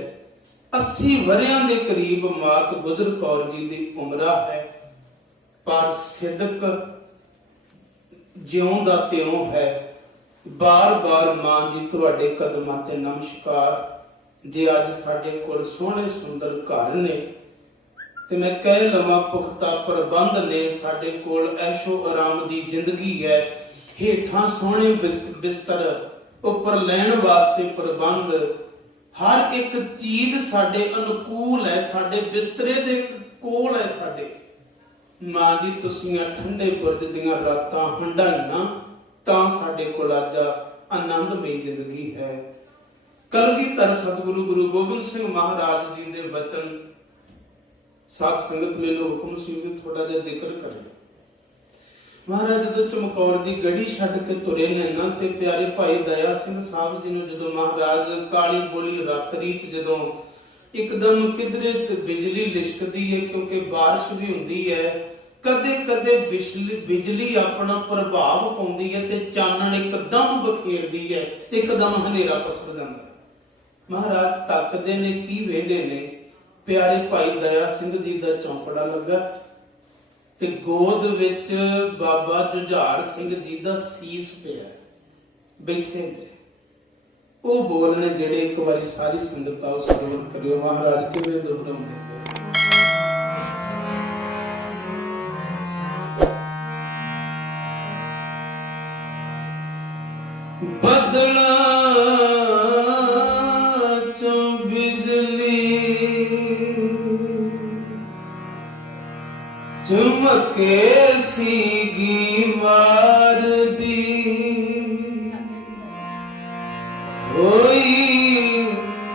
80 वरियां दे करीब मात गुजर कौर जी दी उम्र है, पर सिदक ज्यों दा त्यों है। बार बार मां जी तुहाडे कदमां ते नमस्कार। जे अज साडे कोल सोहणे सुंदर घर ने ਤੇ ਮੈਂ ਕਹਿ ਲਵਾਂ ਪੁਖਤਾ ਪ੍ਰਬੰਧ ਨੇ, ਸਾਡੇ ਕੋਲ ਐਸ਼ੋ ਆਰਾਮ ਦੀ ਜ਼ਿੰਦਗੀ ਹੈ। ਹੇਠਾਂ ਸੋਹਣੇ ਬਿਸਤਰ, ਉੱਪਰ ਲੈਣ ਵਾਸਤੇ ਪ੍ਰਬੰਧ, ਹਰ ਇੱਕ ਚੀਜ਼ ਸਾਡੇ ਅਨੁਕੂਲ ਹੈ। ਸਾਡੇ ਬਿਸਤਰੇ ਦੇ ਕੋਲ ਹੈ ਸਾਡੇ। ਮਾਂ ਜੀ ਤੁਸੀਂ ਠੰਡੇ ਬੁਰਜ ਦੀਆਂ ਰਾਤਾਂ ਹੰਡਾਈਆਂ ਤਾਂ ਸਾਡੇ ਕੋਲ ਅੱਜ ਆਨੰਦਮਈ ਜ਼ਿੰਦਗੀ ਹੈ। ਕਲਗੀਧਰ ਸਤਿਗੁਰੂ ਗੁਰੂ ਗੋਬਿੰਦ ਸਿੰਘ ਮਹਾਰਾਜ ਜੀ ਦੇ ਵਚਨ साध संगत मैनू हुक्म सी भी थोड़ा जिहा जिक्र करें। महाराज जदों चमकौर दी गढ़ी छड्ड के तुरे ने ना ते प्यारे भाई दया सिंह साहब जी नूं जदों महाराज काली बोली रात्रि च जदों एकदम किधरे बिजली लिशकदी है, क्योंकि बारिश भी हुंदी है, कदे कदे बिजली अपना प्रभाव पाउंदी है ते चानण एकदम बखेरदी है, एकदम हनेरा पसर जांदा। महाराज तकदे ने की वेंदे ने, प्यारे भाई दया सिंह जी का चौंपड़ा लगा ते गोद विच बाबा जुझार सिंह जी का सीस पिया बैठे ने। वो बोलने जेड़े एक बारी सारी संगत आओ सरवण करियो। महाराज किवें दोहराउंदे बदला चमके सीगी मार दी होई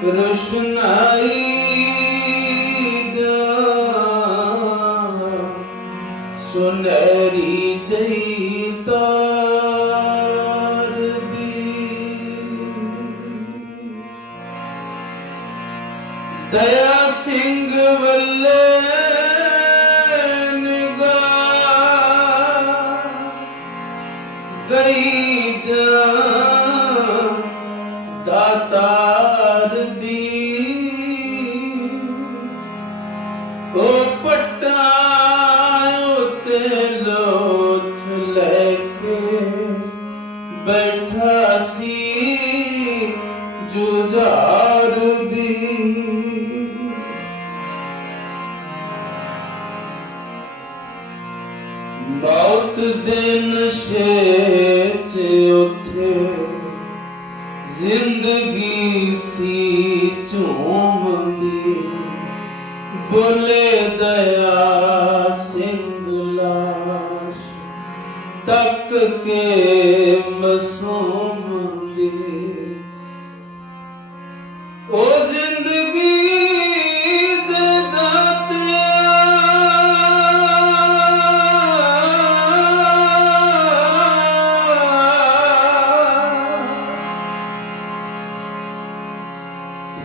रोशनाई सुनहरी जई तार दी। दया सिंह वल्ले दातार दी ओ पटायो ते लोथ लेके बैठा सी जुझार दी। मौत दिन शेच उठे जिंदगी सी झूमदी बोले दया सिंह लाश तक के मासूम दी। ओ जिंदगी दे दाते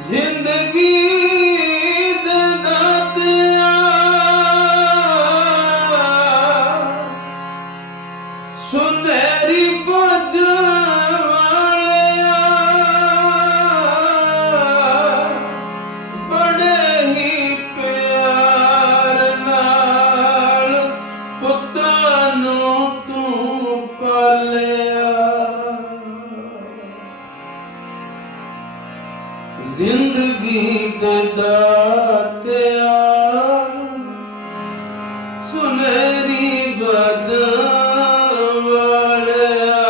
जिंदगी दे दातिया सुनहरी बद ਦੇ ਦਾਤਿਆ ਸੁਨਹਿਰੀ ਬਦਨ ਵਾਲਿਆ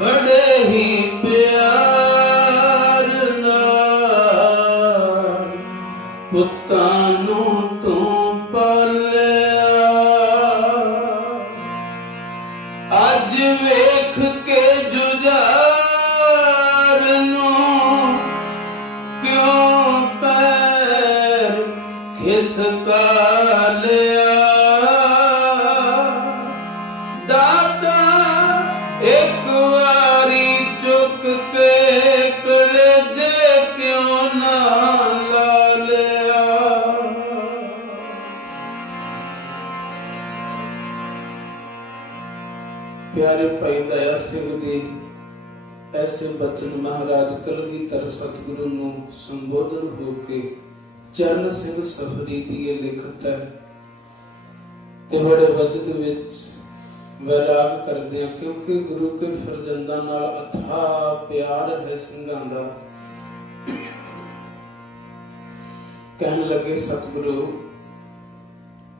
ਬੜੇ ਹੀ ਪਿਆਰ ਨਾਲ ਪੁੱਤਾਂ ਨੂੰ ਤੂੰ ਪਾਲਿਆ। ਅੱਜ ਵੇਖ ਕੇ ਜੁਝਾਰ ਨੂੰ ਕਿਉਂ ਪੈਰ ਖਿਸਕਾ ਲਿਆ। ਦਾਤਾ ਇੱਕ ਵਾਰੀ ਚੁੱਕ ਕੇ ਕਲੇਜੇ ਕਿਉਂ ਨਾ ਲਾ ਲਿਆ। ਪਿਆਰੇ ਭਾਈ ਦਇਆ ਸਿੰਘ ਜੀ ਐਸੇ ਬਚਨ ਮਹਾਰਾਜ ਕਲਗੀਧਰ ਸਤਿਗੁਰੂ ਨੂੰ ਸੰਬੋਧਨ ਹੋ ਕੇ ਚਰਨ ਸਿੰਘ ਸਫਰੀ ਦੀ ਇਹ ਲਿਖਤ ਹੈ ਤੇ ਬੜੇ ਵਜਦ ਵਿੱਚ ਵੈਰਾਗ ਕਰਦੇ ਆ ਕਿਉਂਕਿ ਗੁਰੂ ਕੇ ਫਰਜ਼ੰਦਾਂ ਨਾਲ ਅਥਾਹ ਪਿਆਰ ਹੈ ਸਿੰਘਾਂ ਦਾ। ਕਹਿਣ ਲੱਗੇ ਸਤਿਗੁਰੂ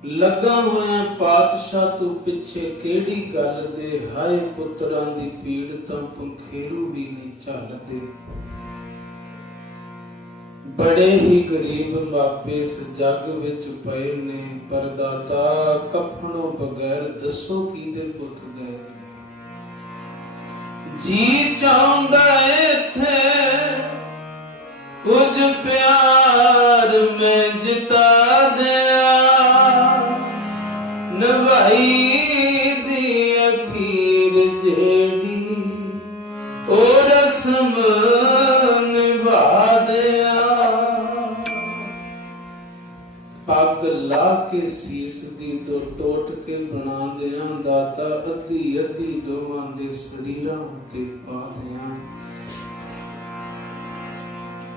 ਲੱਗਾ ਹੋਇਆ ਪਾਤਸ਼ਾਹ ਤੂੰ ਪਿੱਛੇ ਕਿਹੜੀ ਗੱਲ ਦੇ ਹਾਏ ਪੁੱਤਰਾਂ ਦੀ ਪੀੜ ਤਾਂ ਪੰਖੇਰੂ ਵੀ ਨਹੀਂ ਝੱਲਦੇ। ਬੜੇ ਹੀ ਗਰੀਬ ਮਾਪੇ ਇਸ ਜੱਗ ਵਿੱਚ ਪਏ ਨੇ ਪਰ ਦਾਤਾ ਕਫਣੋਂ ਬਗੈਰ ਦੱਸੋ ਕਿਹਦੇ ਪੁੱਤ ਗਏ। ਜੀ ਚਾਹੁੰਦਾ ਇੱਥੇ ਕੁਝ ਪਿਆਰ ਮੈਂ ਜਿਤਾ ਦਿਆਂ ਨਵਾਈ ਦੀ ਅਖੀਰ ਜਿਹੜੀ ਉਹ ਰਸਮ ਨਿਭਾ ਦਿਆਂ। ਪੱਗ ਲਾ ਕੇ ਸੀਸ ਦੀ ਤੋਂ ਟੋਟ ਕੇ ਬਣਾ ਦਿਆਂ ਦਾਤਾ ਅੱਧੀ ਅੱਧੀ ਦੋਵਾਂ ਦੇ ਸਰੀਰਾਂ ਉੱਤੇ ਪਾ ਦਿਆਂ।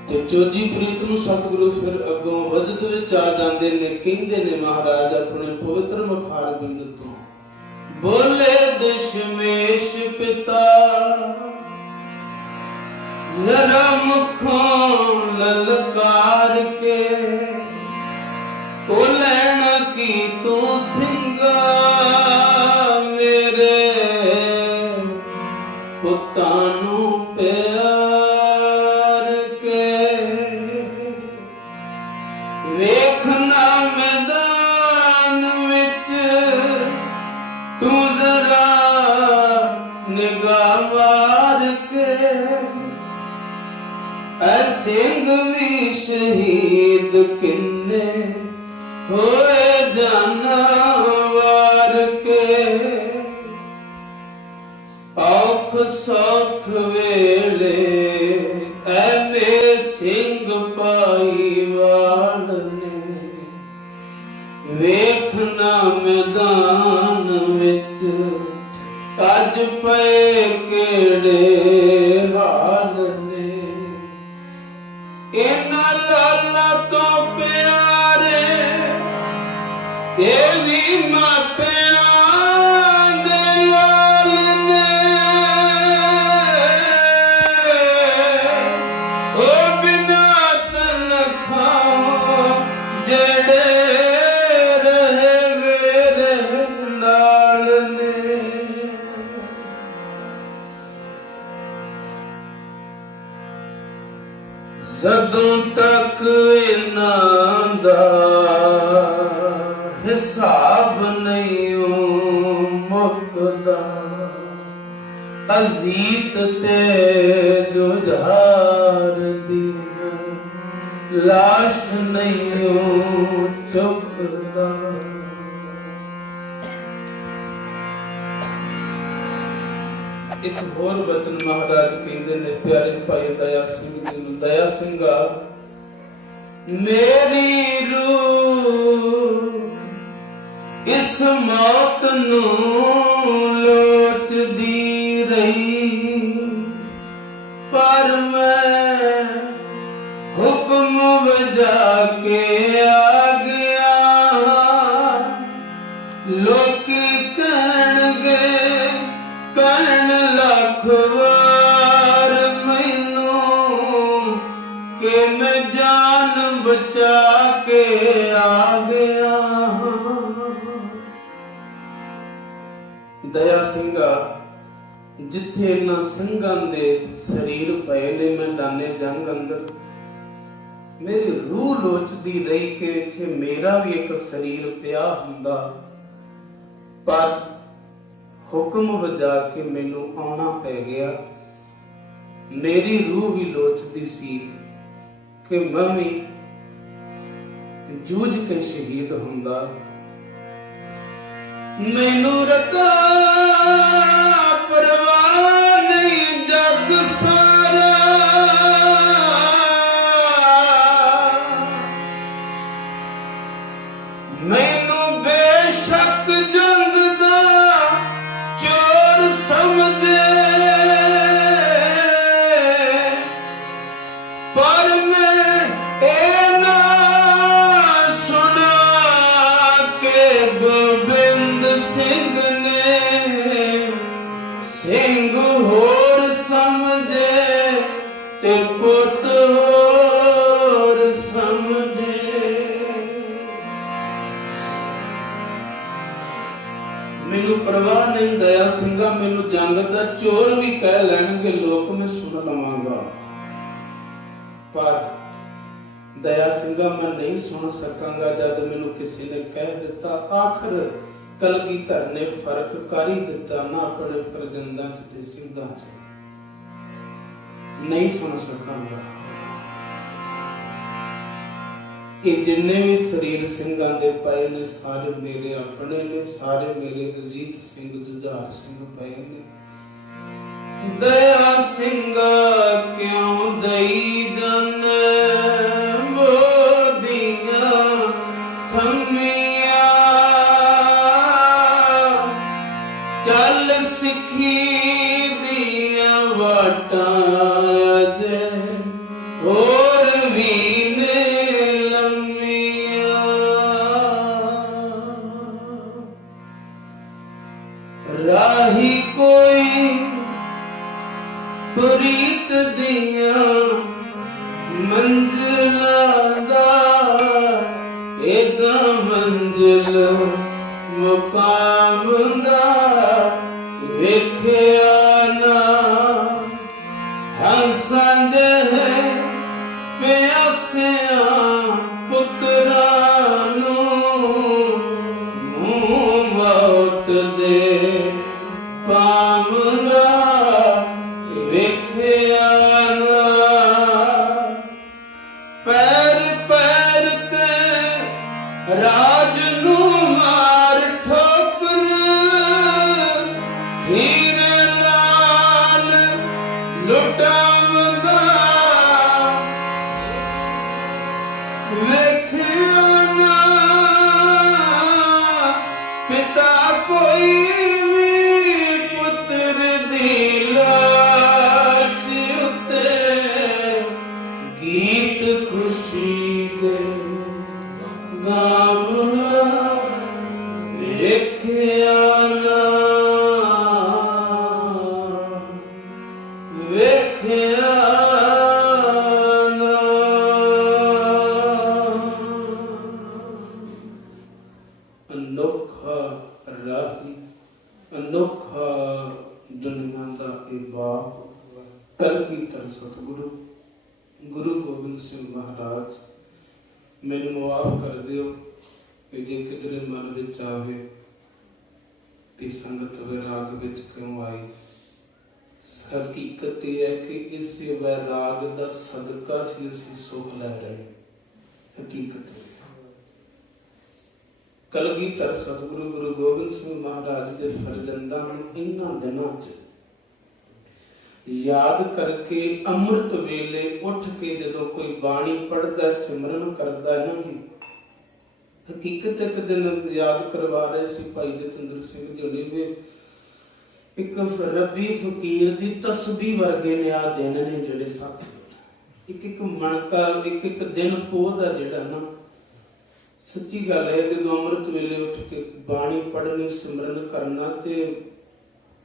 ਤੇ ਚੋਜੀ ਪ੍ਰੀਤ ਨੂੰ ਸਤਿਗੁਰੂ ਫਿਰ ਅੱਗੋਂ ਵਜਦ ਵਿੱਚ ਆ ਜਾਂਦੇ ਨੇ ਕਹਿੰਦੇ ਨੇ ਮਹਾਰਾਜ ਆਪਣੇ ਪਵਿੱਤਰ ਮੁਖਾਰ ਬਿੰਦ ਤੋਂ ਬੋਲੇ ਦਸ਼ਮੇਸ਼ ਪਿਤਾ ਜ਼ਰਾ ਮੁਖੋਂ ਲਲਕਾਰ ਕੇ ਉਹ ਲੈਣ ਕੀ ਤੂੰ ਸਿੰਘਾ ਮੇਰੇ ਪੁੱਤਾਂ ਨੂੰ ਪਿਆਰ ਕੇ ਵੇਖਣਾ ਮੈਦਾਨ ਵਿੱਚ ਤੂੰ ਜ਼ਰਾ ਨਿਗਾਹ ਮਾਰ ਕੇ ਐ ਸਿੰਘ ਵੀ ਸ਼ਹੀਦ ਕਿੰਨੇ ਹੋਏ ਜਾਨਵਰ ਕੇ। ਔਖ ਸੌਖ ਵੇਲੇ ਐਵੇਂ ਸਿੰਘ ਪਾਈਵਾਲ ਨੇ ਵੇਖਣਾ ਮੈਦਾਨ ਵਿੱਚ ਅੱਜ ਪਏ ਕਿਹੜੇ ਹਾਲ ਨੇ। ਇਹਨਾਂ ਲਾਲਾ ਤੋਂ ਪਿਆਰੇ ਇਹ ਵੀ ਮਾਪਿਆਂ ਦੇ ਲਾਲ ਨੇ। ਉਹ ਬਿਨਾ ਤਨਖਾਹ ਜਿਹੜੇ ਰਹੇ ਮੇਰੇ ਨਾਲ ਨੇ। ਜਦੋਂ ਤੱਕ ਇਹਨਾਂ ਦਾ ਹਿਸਾਬ ਨਹੀਂ ਮੁੱਕਦਾ ਅਜ਼ੀਤ ਤੇ ਜੁਝਾਰ ਦੀ ਲਾਸ਼ ਨਹੀਂ ਚੁੱਕਦਾ। ਇੱਕ ਹੋਰ ਬਚਨ ਮਹਾਰਾਜ ਕਹਿੰਦੇ ਨੇ ਪਿਆਰੇ ਭਾਈ ਦਇਆ ਸਿੰਘ ਜੀ ਨੂੰ ਦਇਆ ਸਿੰਘਾ ਮੇਰੀ ਰੂਹ ਇਸ ਮੌਤ ਨੂੰ ਲੋਚਦੀ ਰਹੀ ਪਰ ਮੈਂ ਹੁਕਮ ਵਜਾ ਕੇ ਆ ਗਿਆ। ਲੋਕੀ ਕਹਿਣਗੇ ਕਹਿਣ ਲੱਖ ਵਾਰ के आ गया। दया ਸਿੰਘਾ ਜਿੱਥੇ ਇਹਨਾਂ ਸਿੰਘਾਂ ਦੇ ਸਰੀਰ ਪਏ ਨੇ ਮੈਦਾਨੇ ਜੰਗ ਅੰਦਰ, ਮੇਰੀ ਰੂਹ ਲੋਚਦੀ ਰਹੀ ਕਿ ਇੱਥੇ ਮੇਰਾ ਵੀ ਇੱਕ ਸਰੀਰ ਪਿਆ ਹੁੰਦਾ, ਪਰ ਹੁਕਮ ਵਜਾ ਕੇ ਮੈਨੂੰ ਆਉਣਾ ਪੈ ਗਿਆ। ਮੇਰੀ ਰੂਹ ਵੀ ਲੋਚਦੀ ਸੀ ਕਿ ਮੈਂ ਵੀ ਜੂਝ ਕੇ ਸ਼ਹੀਦ ਹੁੰਦਾ। ਮੈਨੂੰ ਰਤਾ ਪਰਵਾਹ ਨਹੀਂ ਜਗ ਸਾਰਾ, ਮੈਨੂੰ ਬੇਸ਼ੱਕ ਜੰਗ ਦਾ ਚੋਰ ਸਮਝੇ, ਪਰ ਮੈਂ ਇਹ ਨਾ ਸੁਣਾ ਕਿ ਗੋਬਿੰਦ ਸਿੰਘ ਨੇ ਸਿੰਘ ਹੋਰ ਸਮਝੇ ਤੇ ਪੁੱਤ ਹੋਰ ਸਮਝੇ। ਮੈਨੂੰ ਪਰਵਾਹ ਨਹੀਂ ਦਇਆ ਸਿੰਘਾ, ਮੈਨੂੰ ਜੰਗ ਦਾ ਚੋਰ ਵੀ ਕਹਿ ਲੈਣਗੇ ਲੋਕ, ਮੈਂ ਸੁਣ ਲਵਾਂਗਾ, ਪਰ ਦਇਆ ਸਿੰਘਾ ਮੈਂ ਨਹੀਂ ਸੁਣ ਸਕਾਂਗਾ ਜਦ ਮੈਨੂੰ ਕਿਸੇ ਨੇ ਕਹਿ ਦਿੱਤਾ। ਆਖਰ ਕਲਗੀਧਰ ਨੇ ਫਰਕ ਕਰ ਹੀ ਦਿੱਤਾ ਨਾ ਆਪਣੇ ਪ੍ਰਜੰਦਾਂ ਚ ਤੇ ਸਿੰਘਾਂ ਚ, ਨਹੀਂ ਸੁਣ ਸਕਾਂਗਾ। ਇਹ ਜਿੰਨੇ ਵੀ ਸਰੀਰ ਸਿੰਘਾਂ ਦੇ ਪਏ ਨੇ ਸਾਰੇ ਮੇਰੇ ਆਪਣੇ ਨੇ, ਸਾਰੇ ਮੇਰੇ ਅਜੀਤ ਸਿੰਘ ਜੁਝਾਰ ਸਿੰਘ ਪਏ ਨੇ। ਦਇਆ ਸਿੰਘਾ ਕਿਉਂ ਦਈ ਜਨ ਮੋਦੀਆਂ ਥੰਮੀਆਂ, ਚੱਲ ਸਿੱਖੀ ਦੀਆਂ ਵਾਟਾਂ ਅਜੇ ਹੋਰ ਵੀ ਨੇ ਲੰਮੀਆਂ। ਰਾਹੀ ਕੋਈ ਪ੍ਰੀਤ ਦੀਆਂ ਮੰਜ਼ਿਲਾਂ ਦਾ ਇਹਦਾ ਮੰਜ਼ਿਲ ਮੁਕਾਮ ਦਾ ਵੇਖਿਆ ਨਾ। ਹੰਸਾਂ ਦੇ ਪਿਆਸਿਆਂ ਪੁੱਤਰਾਂ ਨੂੰ ਮੂੰਹ ਮੌਤ ਦੇ ਪਾਵਨਾ ਵੇਖਿਆ ਨਾ। ਪੈਰ ਪੈਰ ਤੇ ਰਾਜ ਨੂੰ ਮਾਰ ਠੋਕਰ, ਹੀਰੇ ਨਾਲ ਲੁਟਾਉਂਦਾ ਵੇਖਿਆ ਨਾ। ਪਿਤਾ ਕੋਈ ਵੀ ਪੁੱਤਰ ਦੀ ਲਾਸ਼ ਉੱਤੇ ਗੀਤ ਖੁਸ਼ੀ ਦੇ ਗਾਵਣਾ ਵੇਖਿਆ ਨਾ, ਵੇਖਿਆ ਨਾ। ਅਨੋਖਾ ਰਾਹੀ, ਅਨੋਖਾ ਦੁਨੀਆ ਦਾ ਇਹ ਬਾਪ ਕਲਗੀਧਰ ਸਤਿਗੁਰੂ ਗੁਰੂ ਗੋਬਿੰਦ ਸਿੰਘ ਮਹਾਰਾਜ, ਮੈਨੂੰ ਮਾਫ ਕਰ ਦਿਓ ਕਿ ਜੇ ਕਿਧਰੇ ਮਨ ਵਿੱਚ ਆਵੇ ਕਿ ਸੰਗਤ ਵੈਰਾਗ ਵਿੱਚ ਕਿਉਂ ਆਈ। ਹਕੀਕਤ ਇਹ ਹੈ ਕਿ ਇਸ ਵੈਰਾਗ ਦਾ ਸਦਕਾ ਸੀ ਅਸੀਂ ਸੁਖ ਲੈ ਰਹੇ। ਹਕੀਕਤ ਕਲਗੀਧਰ ਸਤਿਗੁਰੂ ਗੁਰੂ ਗੋਬਿੰਦ ਸਿੰਘ ਮਹਾਰਾਜ ਦੇ ਫਰਜ਼ੰਦਾਂ ਨੂੰ ਇਹਨਾਂ ਦਿਨਾਂ 'ਚ ਯਾਦ ਕਰਕੇ ਅੰਮ੍ਰਿਤ ਵੇਲੇ ਉੱਠ ਕੇ ਜਦੋਂ ਕੋਈ ਬਾਣੀ ਪੜ੍ਹਦਾ ਸਿਮਰਨ ਕਰਦਾ ਨਾ ਜੀ, ਹਕੀਕਤ ਇੱਕ ਦਿਨ ਯਾਦ ਕਰਵਾ ਰਹੇ ਸੀ ਭਾਈ ਜਤਿੰਦਰ ਸਿੰਘ ਜੀ ਵੀ ਇੱਕ ਰੱਬੀ ਫਕੀਰ ਦੀ ਤਸਬੀਹ ਵਰਗੇ ਨੇ ਆ ਦਿਨ ਨੇ ਜਿਹੜੇ ਸਾਥ ਇੱਕ ਇੱਕ ਮਣਕਾ ਇੱਕ ਇੱਕ ਦਿਨ ਪੋਹ ਦਾ ਜਿਹੜਾ ਨਾ ਸੱਚੀ ਗੱਲ ਹੈ। ਜਦੋਂ ਅੰਮ੍ਰਿਤ ਵੇਲੇ ਉੱਠ ਕੇ ਬਾਣੀ ਪੜ੍ਹਨੀ ਸਿਮਰਨ ਕਰਨਾ ਤੇ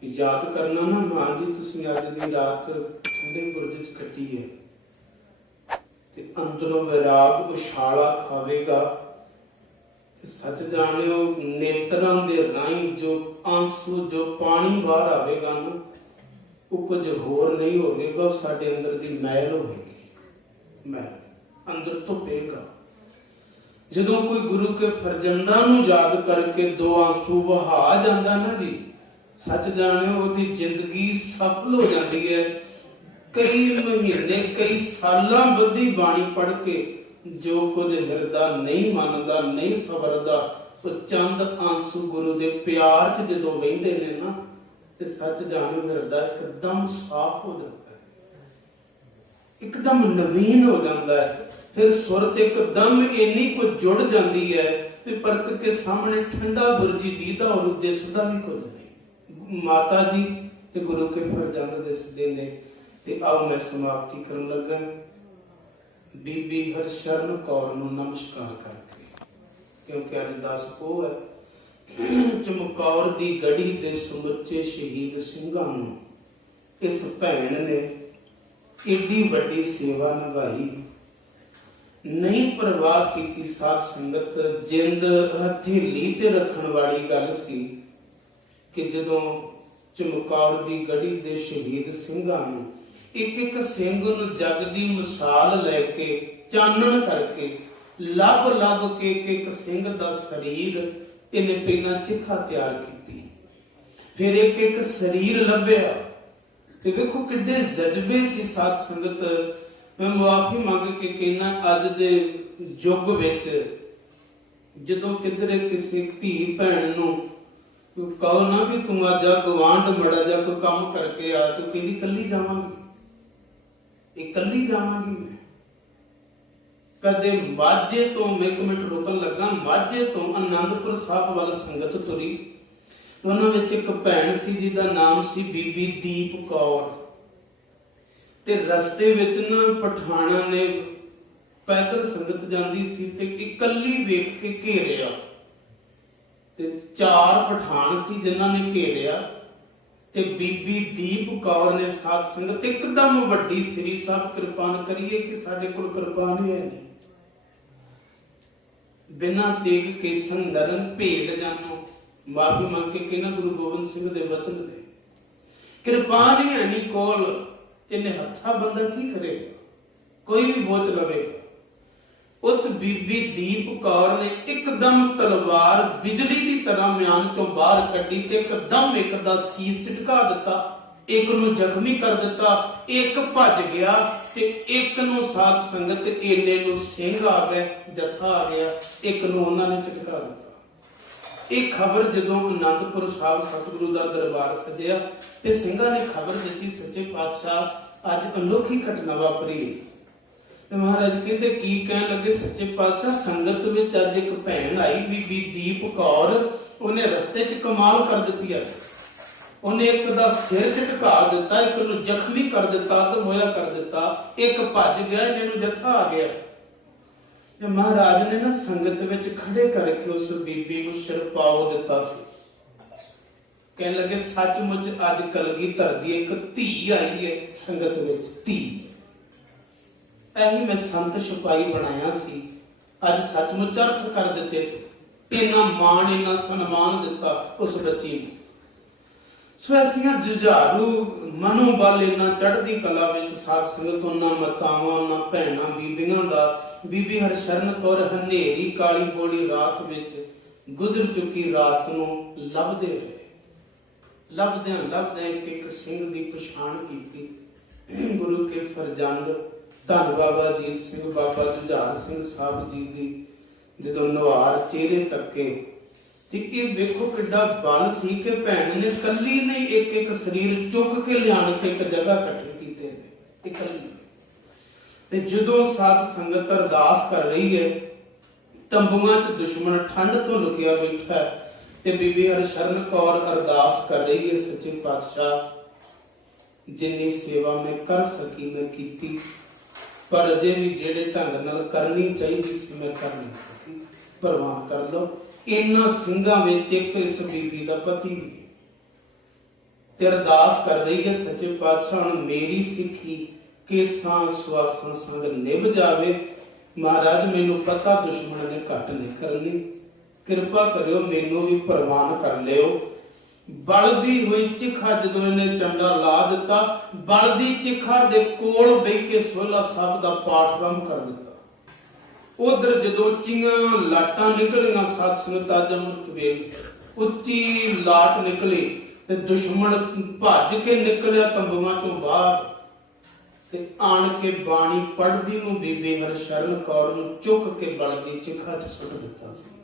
ਯਾਦ ਕਰਨਾ ਨਾ, ਹਾਂ ਜੀ ਤੁਸੀਂ ਅੱਜ ਦੀ ਰਾਤ ਠੰਡੇ ਬੁਰਜ ਚ ਕੱਟੀ ਹੈ ਤੇ ਅੰਦਰੋਂ ਵਿਰਾਗ ਉਛਾਲਾ ਖਾਵੇਗਾ। ਸੱਚ ਜਾਣਿਓ, ਨੇਤਰਾਂ ਦੇ ਰਾਹੀਂ ਜੋ ਆਂਸੂ, ਜੋ ਪਾਣੀ ਬਾਹਰ ਆਵੇਗਾ ਨਾ, ਉਹ ਕੁਝ ਹੋਰ ਨਹੀਂ ਹੋਵੇਗਾ, ਉਹ ਸਾਡੇ ਅੰਦਰ ਦੀ ਮੈਲ ਹੋਵੇਗੀ। ਮੈਲ ਅੰਦਰ ਤੋਂ ਪਏਗਾ। ਜਦੋਂ ਕੋਈ ਗੁਰੂ ਕੇ ਫਰਜ਼ੰਦਾਂ ਨੂੰ ਯਾਦ ਕਰਕੇ ਦੋ ਆਂਸੂ ਵਹਾ ਜਾਂਦਾ ਨਾ ਜੀ, ਸੱਚ ਜਾਣਿਓ ਉਹਦੀ ਜ਼ਿੰਦਗੀ ਸਫਲ ਹੋ ਜਾਂਦੀ ਹੈ। ਕਈ ਮਹੀਨੇ, ਕਈ ਸਾਲਾਂ ਬੱਧੀ ਬਾਣੀ ਪੜ੍ਹ ਕੇ ਜੋ ਕੁਝ ਹਿਰਦਾ ਨਹੀਂ ਮੰਨਦਾ, ਨਹੀਂ ਸਵਰਦਾ, ਉਹ ਚੰਦ ਆਂਸੂ ਗੁਰੂ ਦੇ ਪਿਆਰ 'ਚ ਜਦੋਂ ਵਹਿੰਦੇ ਨੇ ਨਾ, ਤੇ ਸੱਚ ਜਾਣਿਓ ਹਿਰਦਾ ਇੱਕਦਮ ਸਾਫ਼ ਹੋ ਜਾਂਦਾ ਹੈ, ਇੱਕਦਮ ਨਵੀਨ ਹੋ ਜਾਂਦਾ ਹੈ। ਫਿਰ ਸੁਰਤ ਇੱਕਦਮ ਇੰਨੀ ਕੁ ਜੁੜ ਜਾਂਦੀ ਹੈ ਕਿ ਪਰਤ ਕੇ ਸਾਹਮਣੇ ਠੰਡਾ ਬੁਰਜੀ ਦੀਦਾ ਔਰ ਦਿਸਦਾ ਵੀ ਕੁਝ ਨਹੀਂ। ਮਾਤਾ ਜੀ ਤੇ ਗੁਰੂ ਕੇ ਫਰਜ਼ੰਦ ਦਿਸਦੇ ਨੇ। ਤੇ ਆਓ ਮੈਂ ਸਮਾਪਤੀ ਕਰਨ ਲੱਗਾ। ਬੀਬੀ ਹਰਸ਼ਰਨ ਕੌਰ ਨੂੰ ਨਮਸਕਾਰ ਕਰਕੇ, ਕਿਉਂਕਿ ਅੱਜ 10 ਪੋਹ ਹੈ। ਚਮਕੌਰ ਦੀ ਗੜੀ ਦੇ ਸਮੁੱਚੇ ਸ਼ਹੀਦ ਸਿੰਘਾਂ ਨੂੰ ਇਸ ਭੈਣ ਨੇ ਏਡੀ ਵੱਡੀ ਸੇਵਾ ਨਿਭਾਈ। ਨਹੀਂ ਪਰਵਾਹ ਕੀਤੀ ਸਾਧ ਸੰਗਤ, ਜਿੰਦ ਹਥੇਲੀ ਤੇ ਰੱਖਣ ਵਾਲੀ ਗੱਲ ਸੀ ਕਿ ਜਦੋਂ ਚਮਕੌਰ ਦੀ ਗੜੀ ਦੇ ਸ਼ਹੀਦ ਸਿੰਘਾਂ ਨੂੰ ਇੱਕ ਇੱਕ ਸਿੰਘ ਨੂੰ ਜਗ ਦੀ ਮਿਸਾਲ ਲੈ ਕੇ, ਚਾਨਣ ਕਰਕੇ, ਲੱਭ ਲੱਭ ਕੇ ਇੱਕ ਸਿੰਘ ਦਾ ਸਰੀਰ ਇਹਨੇ ਪਹਿਲਾਂ ਚਿਖਾ ਤਿਆਰ ਕੀਤੀ, ਫਿਰ ਇੱਕ ਇੱਕ ਸਰੀਰ ਲੱਭਿਆ। ਤੇ ਵੇਖੋ ਕਿੱਡੇ ਜਜ਼ਬੇ ਸੀ ਸਾਧ ਸੰਗਤ। ਮੈਂ ਮੁਆਫੀ ਮੰਗ ਕੇ ਕਹਿਣਾ, ਅੱਜ ਦੇ ਯੁੱਗ ਵਿੱਚ ਜਦੋਂ ਕਿਧਰੇ ਕਿਸੇ ਧੀ ਭੈਣ ਨੂੰ ਕਹੋ ਨਾ ਵੀ ਤੂੰ ਅੱਜ ਗਵਾਂਢ ਮੜਾ ਜਾ ਕੋਈ ਕੰਮ ਕਰਕੇ ਆ, ਤੂੰ ਕਹਿੰਦੀ ਕੱਲੀ ਜਾਵਾਂਗੀ, ਇਕੱਲੀ ਜਾਵਾਂਗੀ ਮੈਂ। ਕਦੇ ਮਾਝੇ ਤੋਂ, ਮੈਂ ਇੱਕ ਮਿੰਟ ਰੁਕਣ ਲੱਗਾ, ਮਾਝੇ ਤੋਂ ਆਨੰਦਪੁਰ ਸਾਹਿਬ ਵੱਲ ਸੰਗਤ ਤੁਰੀ। ਉਹਨਾਂ ਵਿੱਚ ਇੱਕ ਭੈਣ ਸੀ ਜਿਹਦਾ ਨਾਮ ਸੀ ਬੀਬੀ ਦੀਪ ਕੌਰ। ਤੇ ਰਸਤੇ ਵਿੱਚ ਨਾ ਪਠਾਣਾ ਨੇ, ਪੈਦਲ ਸੰਗਤ ਜਾਂਦੀ ਸੀ ਤੇ ਇਕੱਲੀ ਵੇਖ ਕੇ ਘੇਰਿਆ, ਤੇ 4 ਪਠਾਨ ਸੀ ਜਿਨ੍ਹਾਂ ਨੇ ਘੇਰਿਆ। ਤੇ ਬੀਬੀ ਦੀਪ ਕੌਰ ਨੇ ਸਾਧ ਸੰਗਤ ਇੱਕਦਮ ਵੱਡੀ ਸ੍ਰੀ ਸਾਹਿਬ ਕਿਰਪਾਨ ਕਰੀਏ ਕਿ ਸਾਡੇ ਕੋਲ ਕਿਰਪਾਨ ਹੀ ਹੈ ਨਹੀਂ, ਬਿਨਾਂ ਤੇਗ ਕੇਸਨ ਨਰਨ ਭੇਡ ਜਾਨੋ। ਮਾਫੀ ਮੰਗ ਕੇ ਕਹਿੰਦਾ ਗੁਰੂ ਗੋਬਿੰਦ ਸਿੰਘ ਦੇ ਵਚਨ ਦੇ, ਕਿਰਪਾਨ ਹੀ ਹੈ ਨਹੀਂ ਕੋਲ, ਇਹਨੇ ਹੱਥਾਂ ਬੰਦਾ ਕੀ ਕਰੇਗਾ, ਕੋਈ ਵੀ ਬੋਝ ਲਵੇਗਾ। ਉਸ ਬੀਬੀ ਦੀਪ ਕੌਰ ਨੇ ਇੱਕਦਮ ਤਲਵਾਰ ਬਿਜਲੀ ਦੀ ਤਰ੍ਹਾਂ ਮਿਆਨ ਚੋਂ ਬਾਹਰ ਕੱਢੀ ਤੇ ਇੱਕਦਮ ਇੱਕ ਦਾ ਸੀਸ ਝਟਕਾ ਦਿੱਤਾ, ਇੱਕ ਨੂੰ ਜ਼ਖਮੀ ਕਰ ਦਿੱਤਾ, ਇੱਕ ਭੱਜ ਗਿਆ ਤੇ ਇੱਕ ਨੂੰ ਸਾਧ ਸੰਗਤ ਇਹਨੇ ਨੂੰ ਸਿੰਘ ਆ ਗਏ, ਜਥਾ ਆ ਗਿਆ, ਇੱਕ ਨੂੰ ਉਹਨਾਂ ਨੇ ਝਟਕਾ ਦਿੱਤਾ। ਇਹ ਖਬਰ ਜਦੋਂ ਆਨੰਦਪੁਰ ਸਾਹਿਬ ਸਤਿਗੁਰੂ ਦਾ ਦਰਬਾਰ ਸਜਿਆ ਤੇ ਸਿੰਘਾਂ ਨੇ ਖਬਰ ਦਿੱਤੀ, ਸੱਚੇ ਪਾਤਸ਼ਾਹ ਅੱਜ ਅਨੋਖੀ ਘਟਨਾ ਵਾਪਰੀ। ਤੇ ਮਹਾਰਾਜ ਕਹਿੰਦੇ ਕੀ ਕਹਿਣ ਲੱਗੇ, ਸੱਚੇ ਪਾਤਸ਼ਾਹ ਸੰਗਤ ਵਿੱਚ ਅੱਜ ਇੱਕ ਭੈਣ ਆਈ ਬੀਬੀ ਦੀਪ ਕੌਰ, ਉਹਨੇ ਰਸਤੇ 'ਚ ਕਮਾਲ ਕਰ ਦਿੱਤੀ ਆ। ਉਹਨੇ ਇੱਕ ਦਾ ਸਿਰ ਝਟਕਾ ਦਿੱਤਾ, ਇੱਕ ਨੂੰ ਜ਼ਖਮੀ ਕਰ ਦਿੱਤਾ, ਤੇ ਮੋਇਆ ਕਰ ਦਿੱਤਾ, ਇੱਕ ਭੱਜ ਗਿਆ, ਇਹਨਾਂ ਨੂੰ ਜਥਾ ਆ ਗਿਆ। ਤੇ ਮਹਾਰਾਜ ਨੇ ਨਾ ਸੰਗਤ ਵਿੱਚ ਖੜੇ ਕਰਕੇ ਉਸ ਬੀਬੀ ਨੂੰ ਸਿਰਪਾਓ ਦਿੱਤਾ ਸੀ। ਕਹਿਣ ਲੱਗੇ ਸੱਚਮੁੱਚ ਅੱਜ ਕਲਗੀਧਰ ਦੀ ਇੱਕ ਧੀ ਆਈ ਹੈ ਸੰਗਤ ਵਿੱਚ, ਧੀ। ਇਹੀ ਮੈਂ ਸੰਤ ਸਿਪਾਹੀ ਬਣਾਇਆ ਸੀ, ਅੱਜ ਸੱਚਮੁੱਚ ਅਰਥ ਕਰ ਦਿੱਤੇ। ਇੰਨਾ ਮਾਣ, ਇੰਨਾ ਸਨਮਾਨ ਦਿੱਤਾ ਉਸ ਬੱਚੀ ਨੂੰ। ਸੋ ਐਸੀਆਂ ਜੁਝਾਰੂ ਮਨੋਬਲ, ਇੰਨਾ ਚੜ੍ਹਦੀ ਕਲਾ ਵਿੱਚ ਸਾਧ ਸੰਗਤ, ਉਹਨਾਂ ਮਾਤਾਵਾਂ, ਉਹਨਾਂ ਭੈਣਾਂ ਬੀਬੀਆਂ ਦਾ। ਬੀਬੀ ਹਰਸ਼ਰਨ ਕੌਰ ਹਨੇਰੀ ਕਾਲੀ ਬੋਲੀ ਰਾਤ ਵਿੱਚ ਗੁਜ਼ਰ ਚੁੱਕੀ ਰਾਤ ਨੂੰ ਲੱਭਦੇ ਰਹੇ। ਲੱਭਦਿਆਂ ਲੱਭਦਿਆਂ ਇੱਕ ਇੱਕ ਸਿੰਘ ਦੀ ਪਛਾਣ ਕੀਤੀ। ਗੁਰੂ ਕੇ ਫਰਜ਼ੰਦ ਧੰਨ ਬਾਬਾ ਅਜੀਤ ਸਿੰਘ, ਬਾਬਾ ਜੁਝਾਰ ਸਿੰਘ ਸਾਹਿਬ ਜੀ ਦੀ ਜਦੋਂ ਨੁਹਾਰ ਚਿਹਰੇ ਤੱਕੇ, ਤੇ ਇਹ ਵੇਖੋ ਕਿੱਡਾ ਬਲ ਸੀ ਕਿ ਭੈਣ ਨੇ ਕੱਲੀ ਨੇ ਇੱਕ ਇੱਕ ਸਰੀਰ ਚੁੱਕ ਕੇ ਲਿਆਣ ਕੇ ਇੱਕ ਜਗ੍ਹਾ ਇਕੱਠੇ ਕੀਤੇ ਨੇ, ਇਕੱਲੀ। ਤੇ ਜਦੋਂ ਸਾਧ ਸੰਗਤ ਅਰਦਾਸ ਕਰ ਰਹੀ ਹੈ, ਤੰਬੂਆਂ 'ਚ ਦੁਸ਼ਮਣ ਠੰਡ ਤੋਂ ਲੁਕਿਆ ਬੈਠਾ, ਤੇ ਬੀਬੀ ਹਰਸ਼ਰਨ ਕੌਰ ਅਰਦਾਸ ਕਰ ਰਹੀ ਹੈ, ਸੱਚੇ ਪਾਤਸ਼ਾਹ ਜਿੰਨੀ ਸੇਵਾ ਮੈਂ ਕਰ ਸਕੀ ਮੈਂ ਕੀਤੀ, ਪਰ ਅਜੇ ਵੀ ਜਿਹੜੇ ਢੰਗ ਨਾਲ ਕਰਨੀ ਚਾਹੀਦੀ ਸੀ ਮੈਂ ਕਰ ਨਹੀਂ ਸਕੀ, ਪ੍ਰਵਾਨ ਕਰ ਲਓ। ਇਹਨਾਂ ਸਿੰਘਾਂ ਵਿੱਚ ਇੱਕ ਇਸ ਬੀਬੀ ਦਾ ਪਤੀ ਵੀ, ਤੇ ਅਰਦਾਸ ਕਰ ਰਹੀ ਹੈ, ਸੱਚੇ ਪਾਤਸ਼ਾਹ ਹੁਣ ਮੇਰੀ ਸਿੱਖੀ केसां सुआसां संग निभ जावे। महाराज मैनू पता दुश्मन ने घट नहीं करनी, कृपा करियो मैनू भी प्रवान कर लियो। बलदी हुई चिखा जदों इन्हें चंडा ला दिता, बलदी चिखा दे कोल बह के सोहला साहब दा पाठ आरंभ कर दिता। उधर जदों चिंगां लाटां निकलियां सत संगत अज अमृत वेल उच्ची लाट निकली ते दुश्मन भज के निकलिया तंबुआं चों बाहर ते आण के बाणी पढ़दी नूं बीबी हरशरण कौर नूं चुक के बलदी चिखा च सुट दिता सी।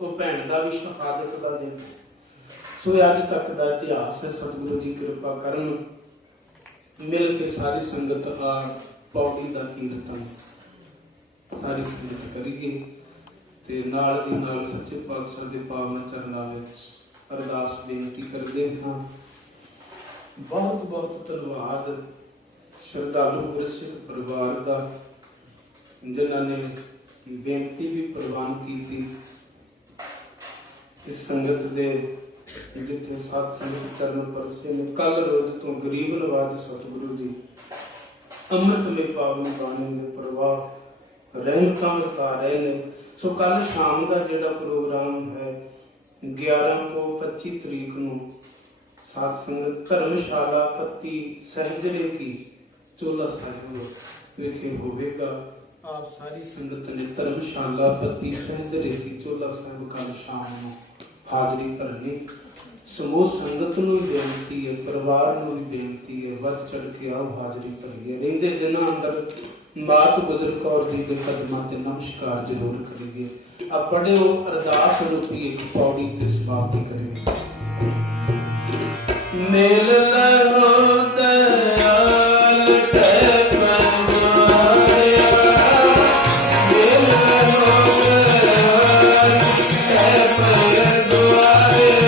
ਉਹ ਭੈਣ ਦਾ ਵੀ ਸ਼ਹਾਦਤ ਦਾ ਦਿਨ। ਸੋ ਅੱਜ ਤੱਕ ਦਾ ਇਤਿਹਾਸ ਹੈ। ਸਤਿਗੁਰੂ ਜੀ ਕਿਰਪਾ ਕਰਨ, ਮਿਲ ਕੇ ਸਾਰੀ ਸੰਗਤ ਆ ਪੌੜੀ ਦਾ ਕੀਰਤਨ ਸਾਰੀ ਸੰਗਤ ਕਰੀਏ ਤੇ ਨਾਲ ਦੀ ਨਾਲ ਸੱਚੇ ਪਾਤਸ਼ਾਹ ਦੇ ਪਾਵਨ ਚਰਨਾਂ ਵਿੱਚ ਅਰਦਾਸ ਬੇਨਤੀ ਕਰਦੇ ਹਾਂ। ਬਹੁਤ ਬਹੁਤ ਧੰਨਵਾਦ ਸ਼ਰਧਾਲੂ ਗੁਰਸਿੱਖ ਪਰਿਵਾਰ ਦਾ, ਜਿਨ੍ਹਾਂ ਨੇ ਬੇਨਤੀ ਵੀ ਪ੍ਰਵਾਨ ਕੀਤੀ। इस संगत दे जिथे सात संगत चरण परसे ने कल रोज तो गरीब नवाज सतगुरु जी अमृत में पावन बाणी में प्रवाह रहमतां बता रहे ने। सो कल शाम का जिहड़ा प्रोग्राम है 11 को 25 तरीक नूं सात संगत धर्मशाला पत्ती सहजरे की चोला साहिब विखे होवेगा। आप सारी संगत ने धर्मशाला पत्ती सहजरे की चोला साहिब कल शाम नूं हाजरी भरनी। समूह संगत नूं बेनती है, परिवार नूं भी बेनती है, वध चढ़ के आओ हाजरी भरीए। रहिंदे दिनां अंदर मात गुजर कौर जी के कदमां ते नमस्कार जरूर करिए। आ पढ़िओ अरदास रूपी एक पौड़ी ते समाप्ति करिए। मेल लहो दयाल टैप मारिया, मेल लहो दयाल टैप दुआरिया।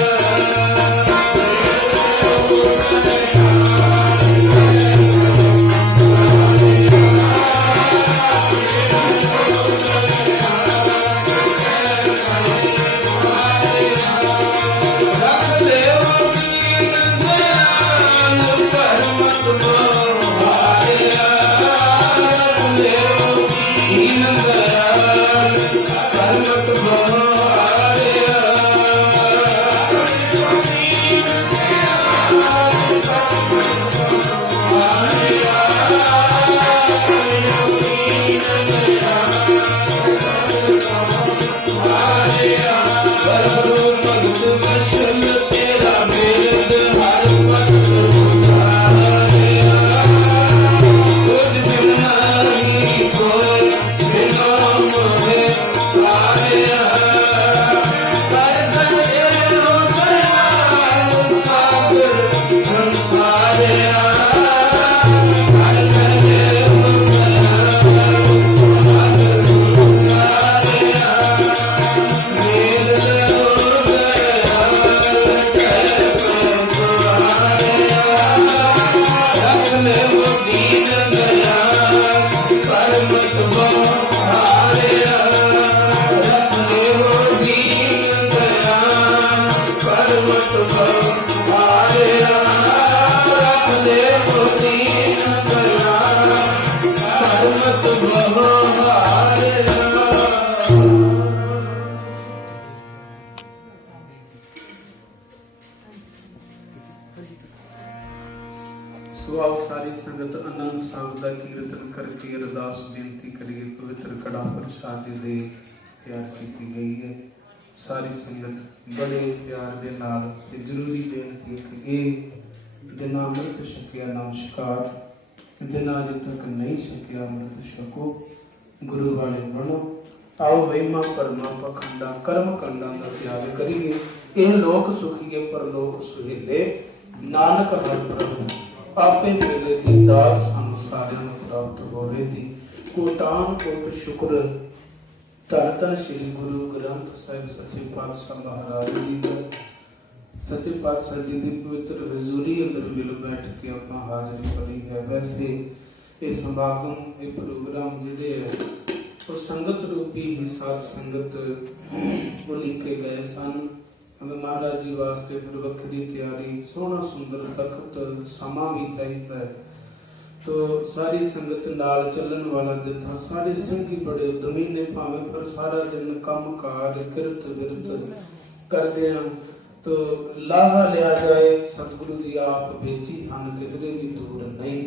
सो आओ सारी संगत आनंद साहब का कीर्तन करके अरदास बेनती करिए। पवित्र कड़ा प्रसाद दे तैयार की गई है। सारी संगत बड़े प्यार के नाल ते जरूरी बेनती है कि जिन्ना अमृत छकिया नमस्कार, जिन्ना अजे तक नहीं छकिया अमृत छको, गुरु वाले बनो। आओ वहीमा परमा पखंडा कर्म कंडा का त्याग करिए। यह लोक सुखीए परलोक सुहेले, नानक हर प्रभु आपे मेले दी दात सानू सारिਆਂ ਨੂੰ ਪ੍ਰਾਪਤ ਹੋਵੇ ਦੀ। ਕੋਟਾਨ ਕੋਟ ਸ਼ੁਕਰ ਧੰਨ ਧੰਨ श्री गुरु ग्रंथ साहिब सच्चे पातशाह महाराज जी का। सच्चे पातशाह जी की पवित्र हजूरी अंदर मिल बैठ के अपना हाजिरी भरी है। वैसे ये समागम ये प्रोग्राम जिहड़े है वो संगत रूपी ही साथ संगत वो लिखे गए सन। महाराज जी वास्ते फिर वखरी तैयारी सोहना सुंदर तख्त समा भी चाहिए है। तो सारी संगत नाल चलन वाला जथा सारे संगी बड़े उद्यमी ने भावे पर सारा दिन काम कार किरत विरत करते हैं तो लाहा लिया जाए सतगुरु जी आप बेची हन किधरे भी दूर नहीं।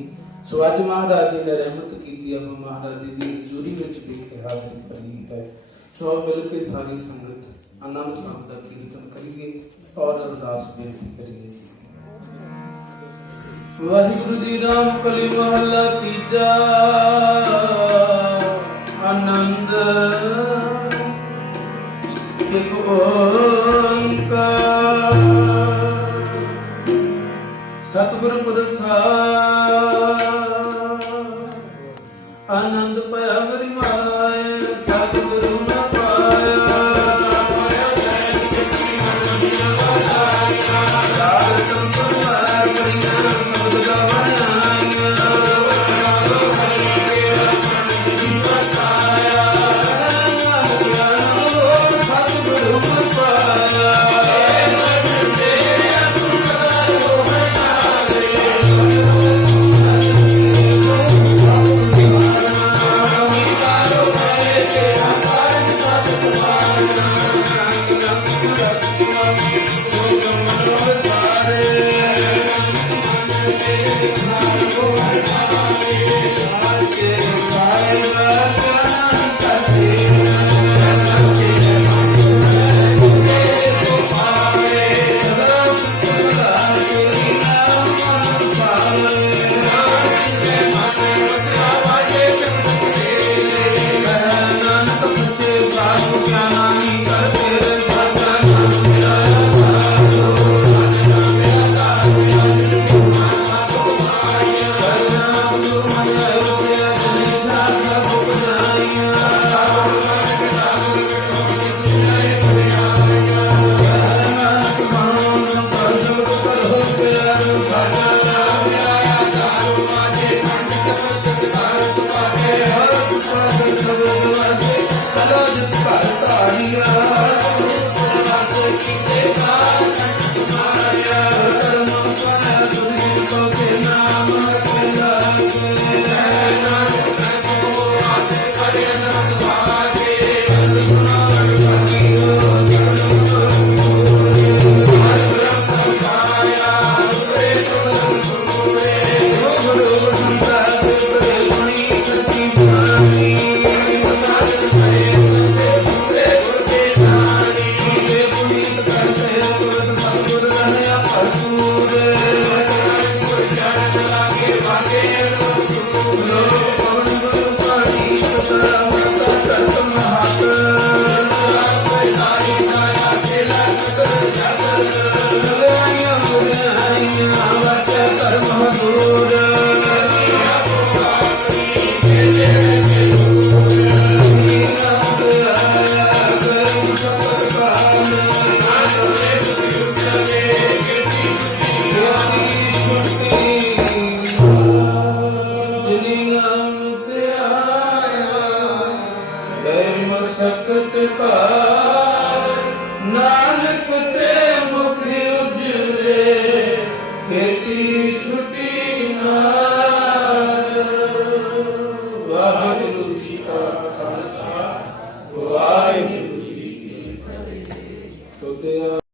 सो अज महाराज जी ने रहमत की अब महाराज जी की हजूरी में भी हाजिर करी है। सो मिल के सारी संगत आनंद साहब का कीर्तन करिए और अरदास बेनती करिए। वाहिगुरु जी राम कली महला तीजा आनंद एक ओंकार सतगुरु प्रसाद आनंद पाया मेरी माए सतगुरु न पाया Krishna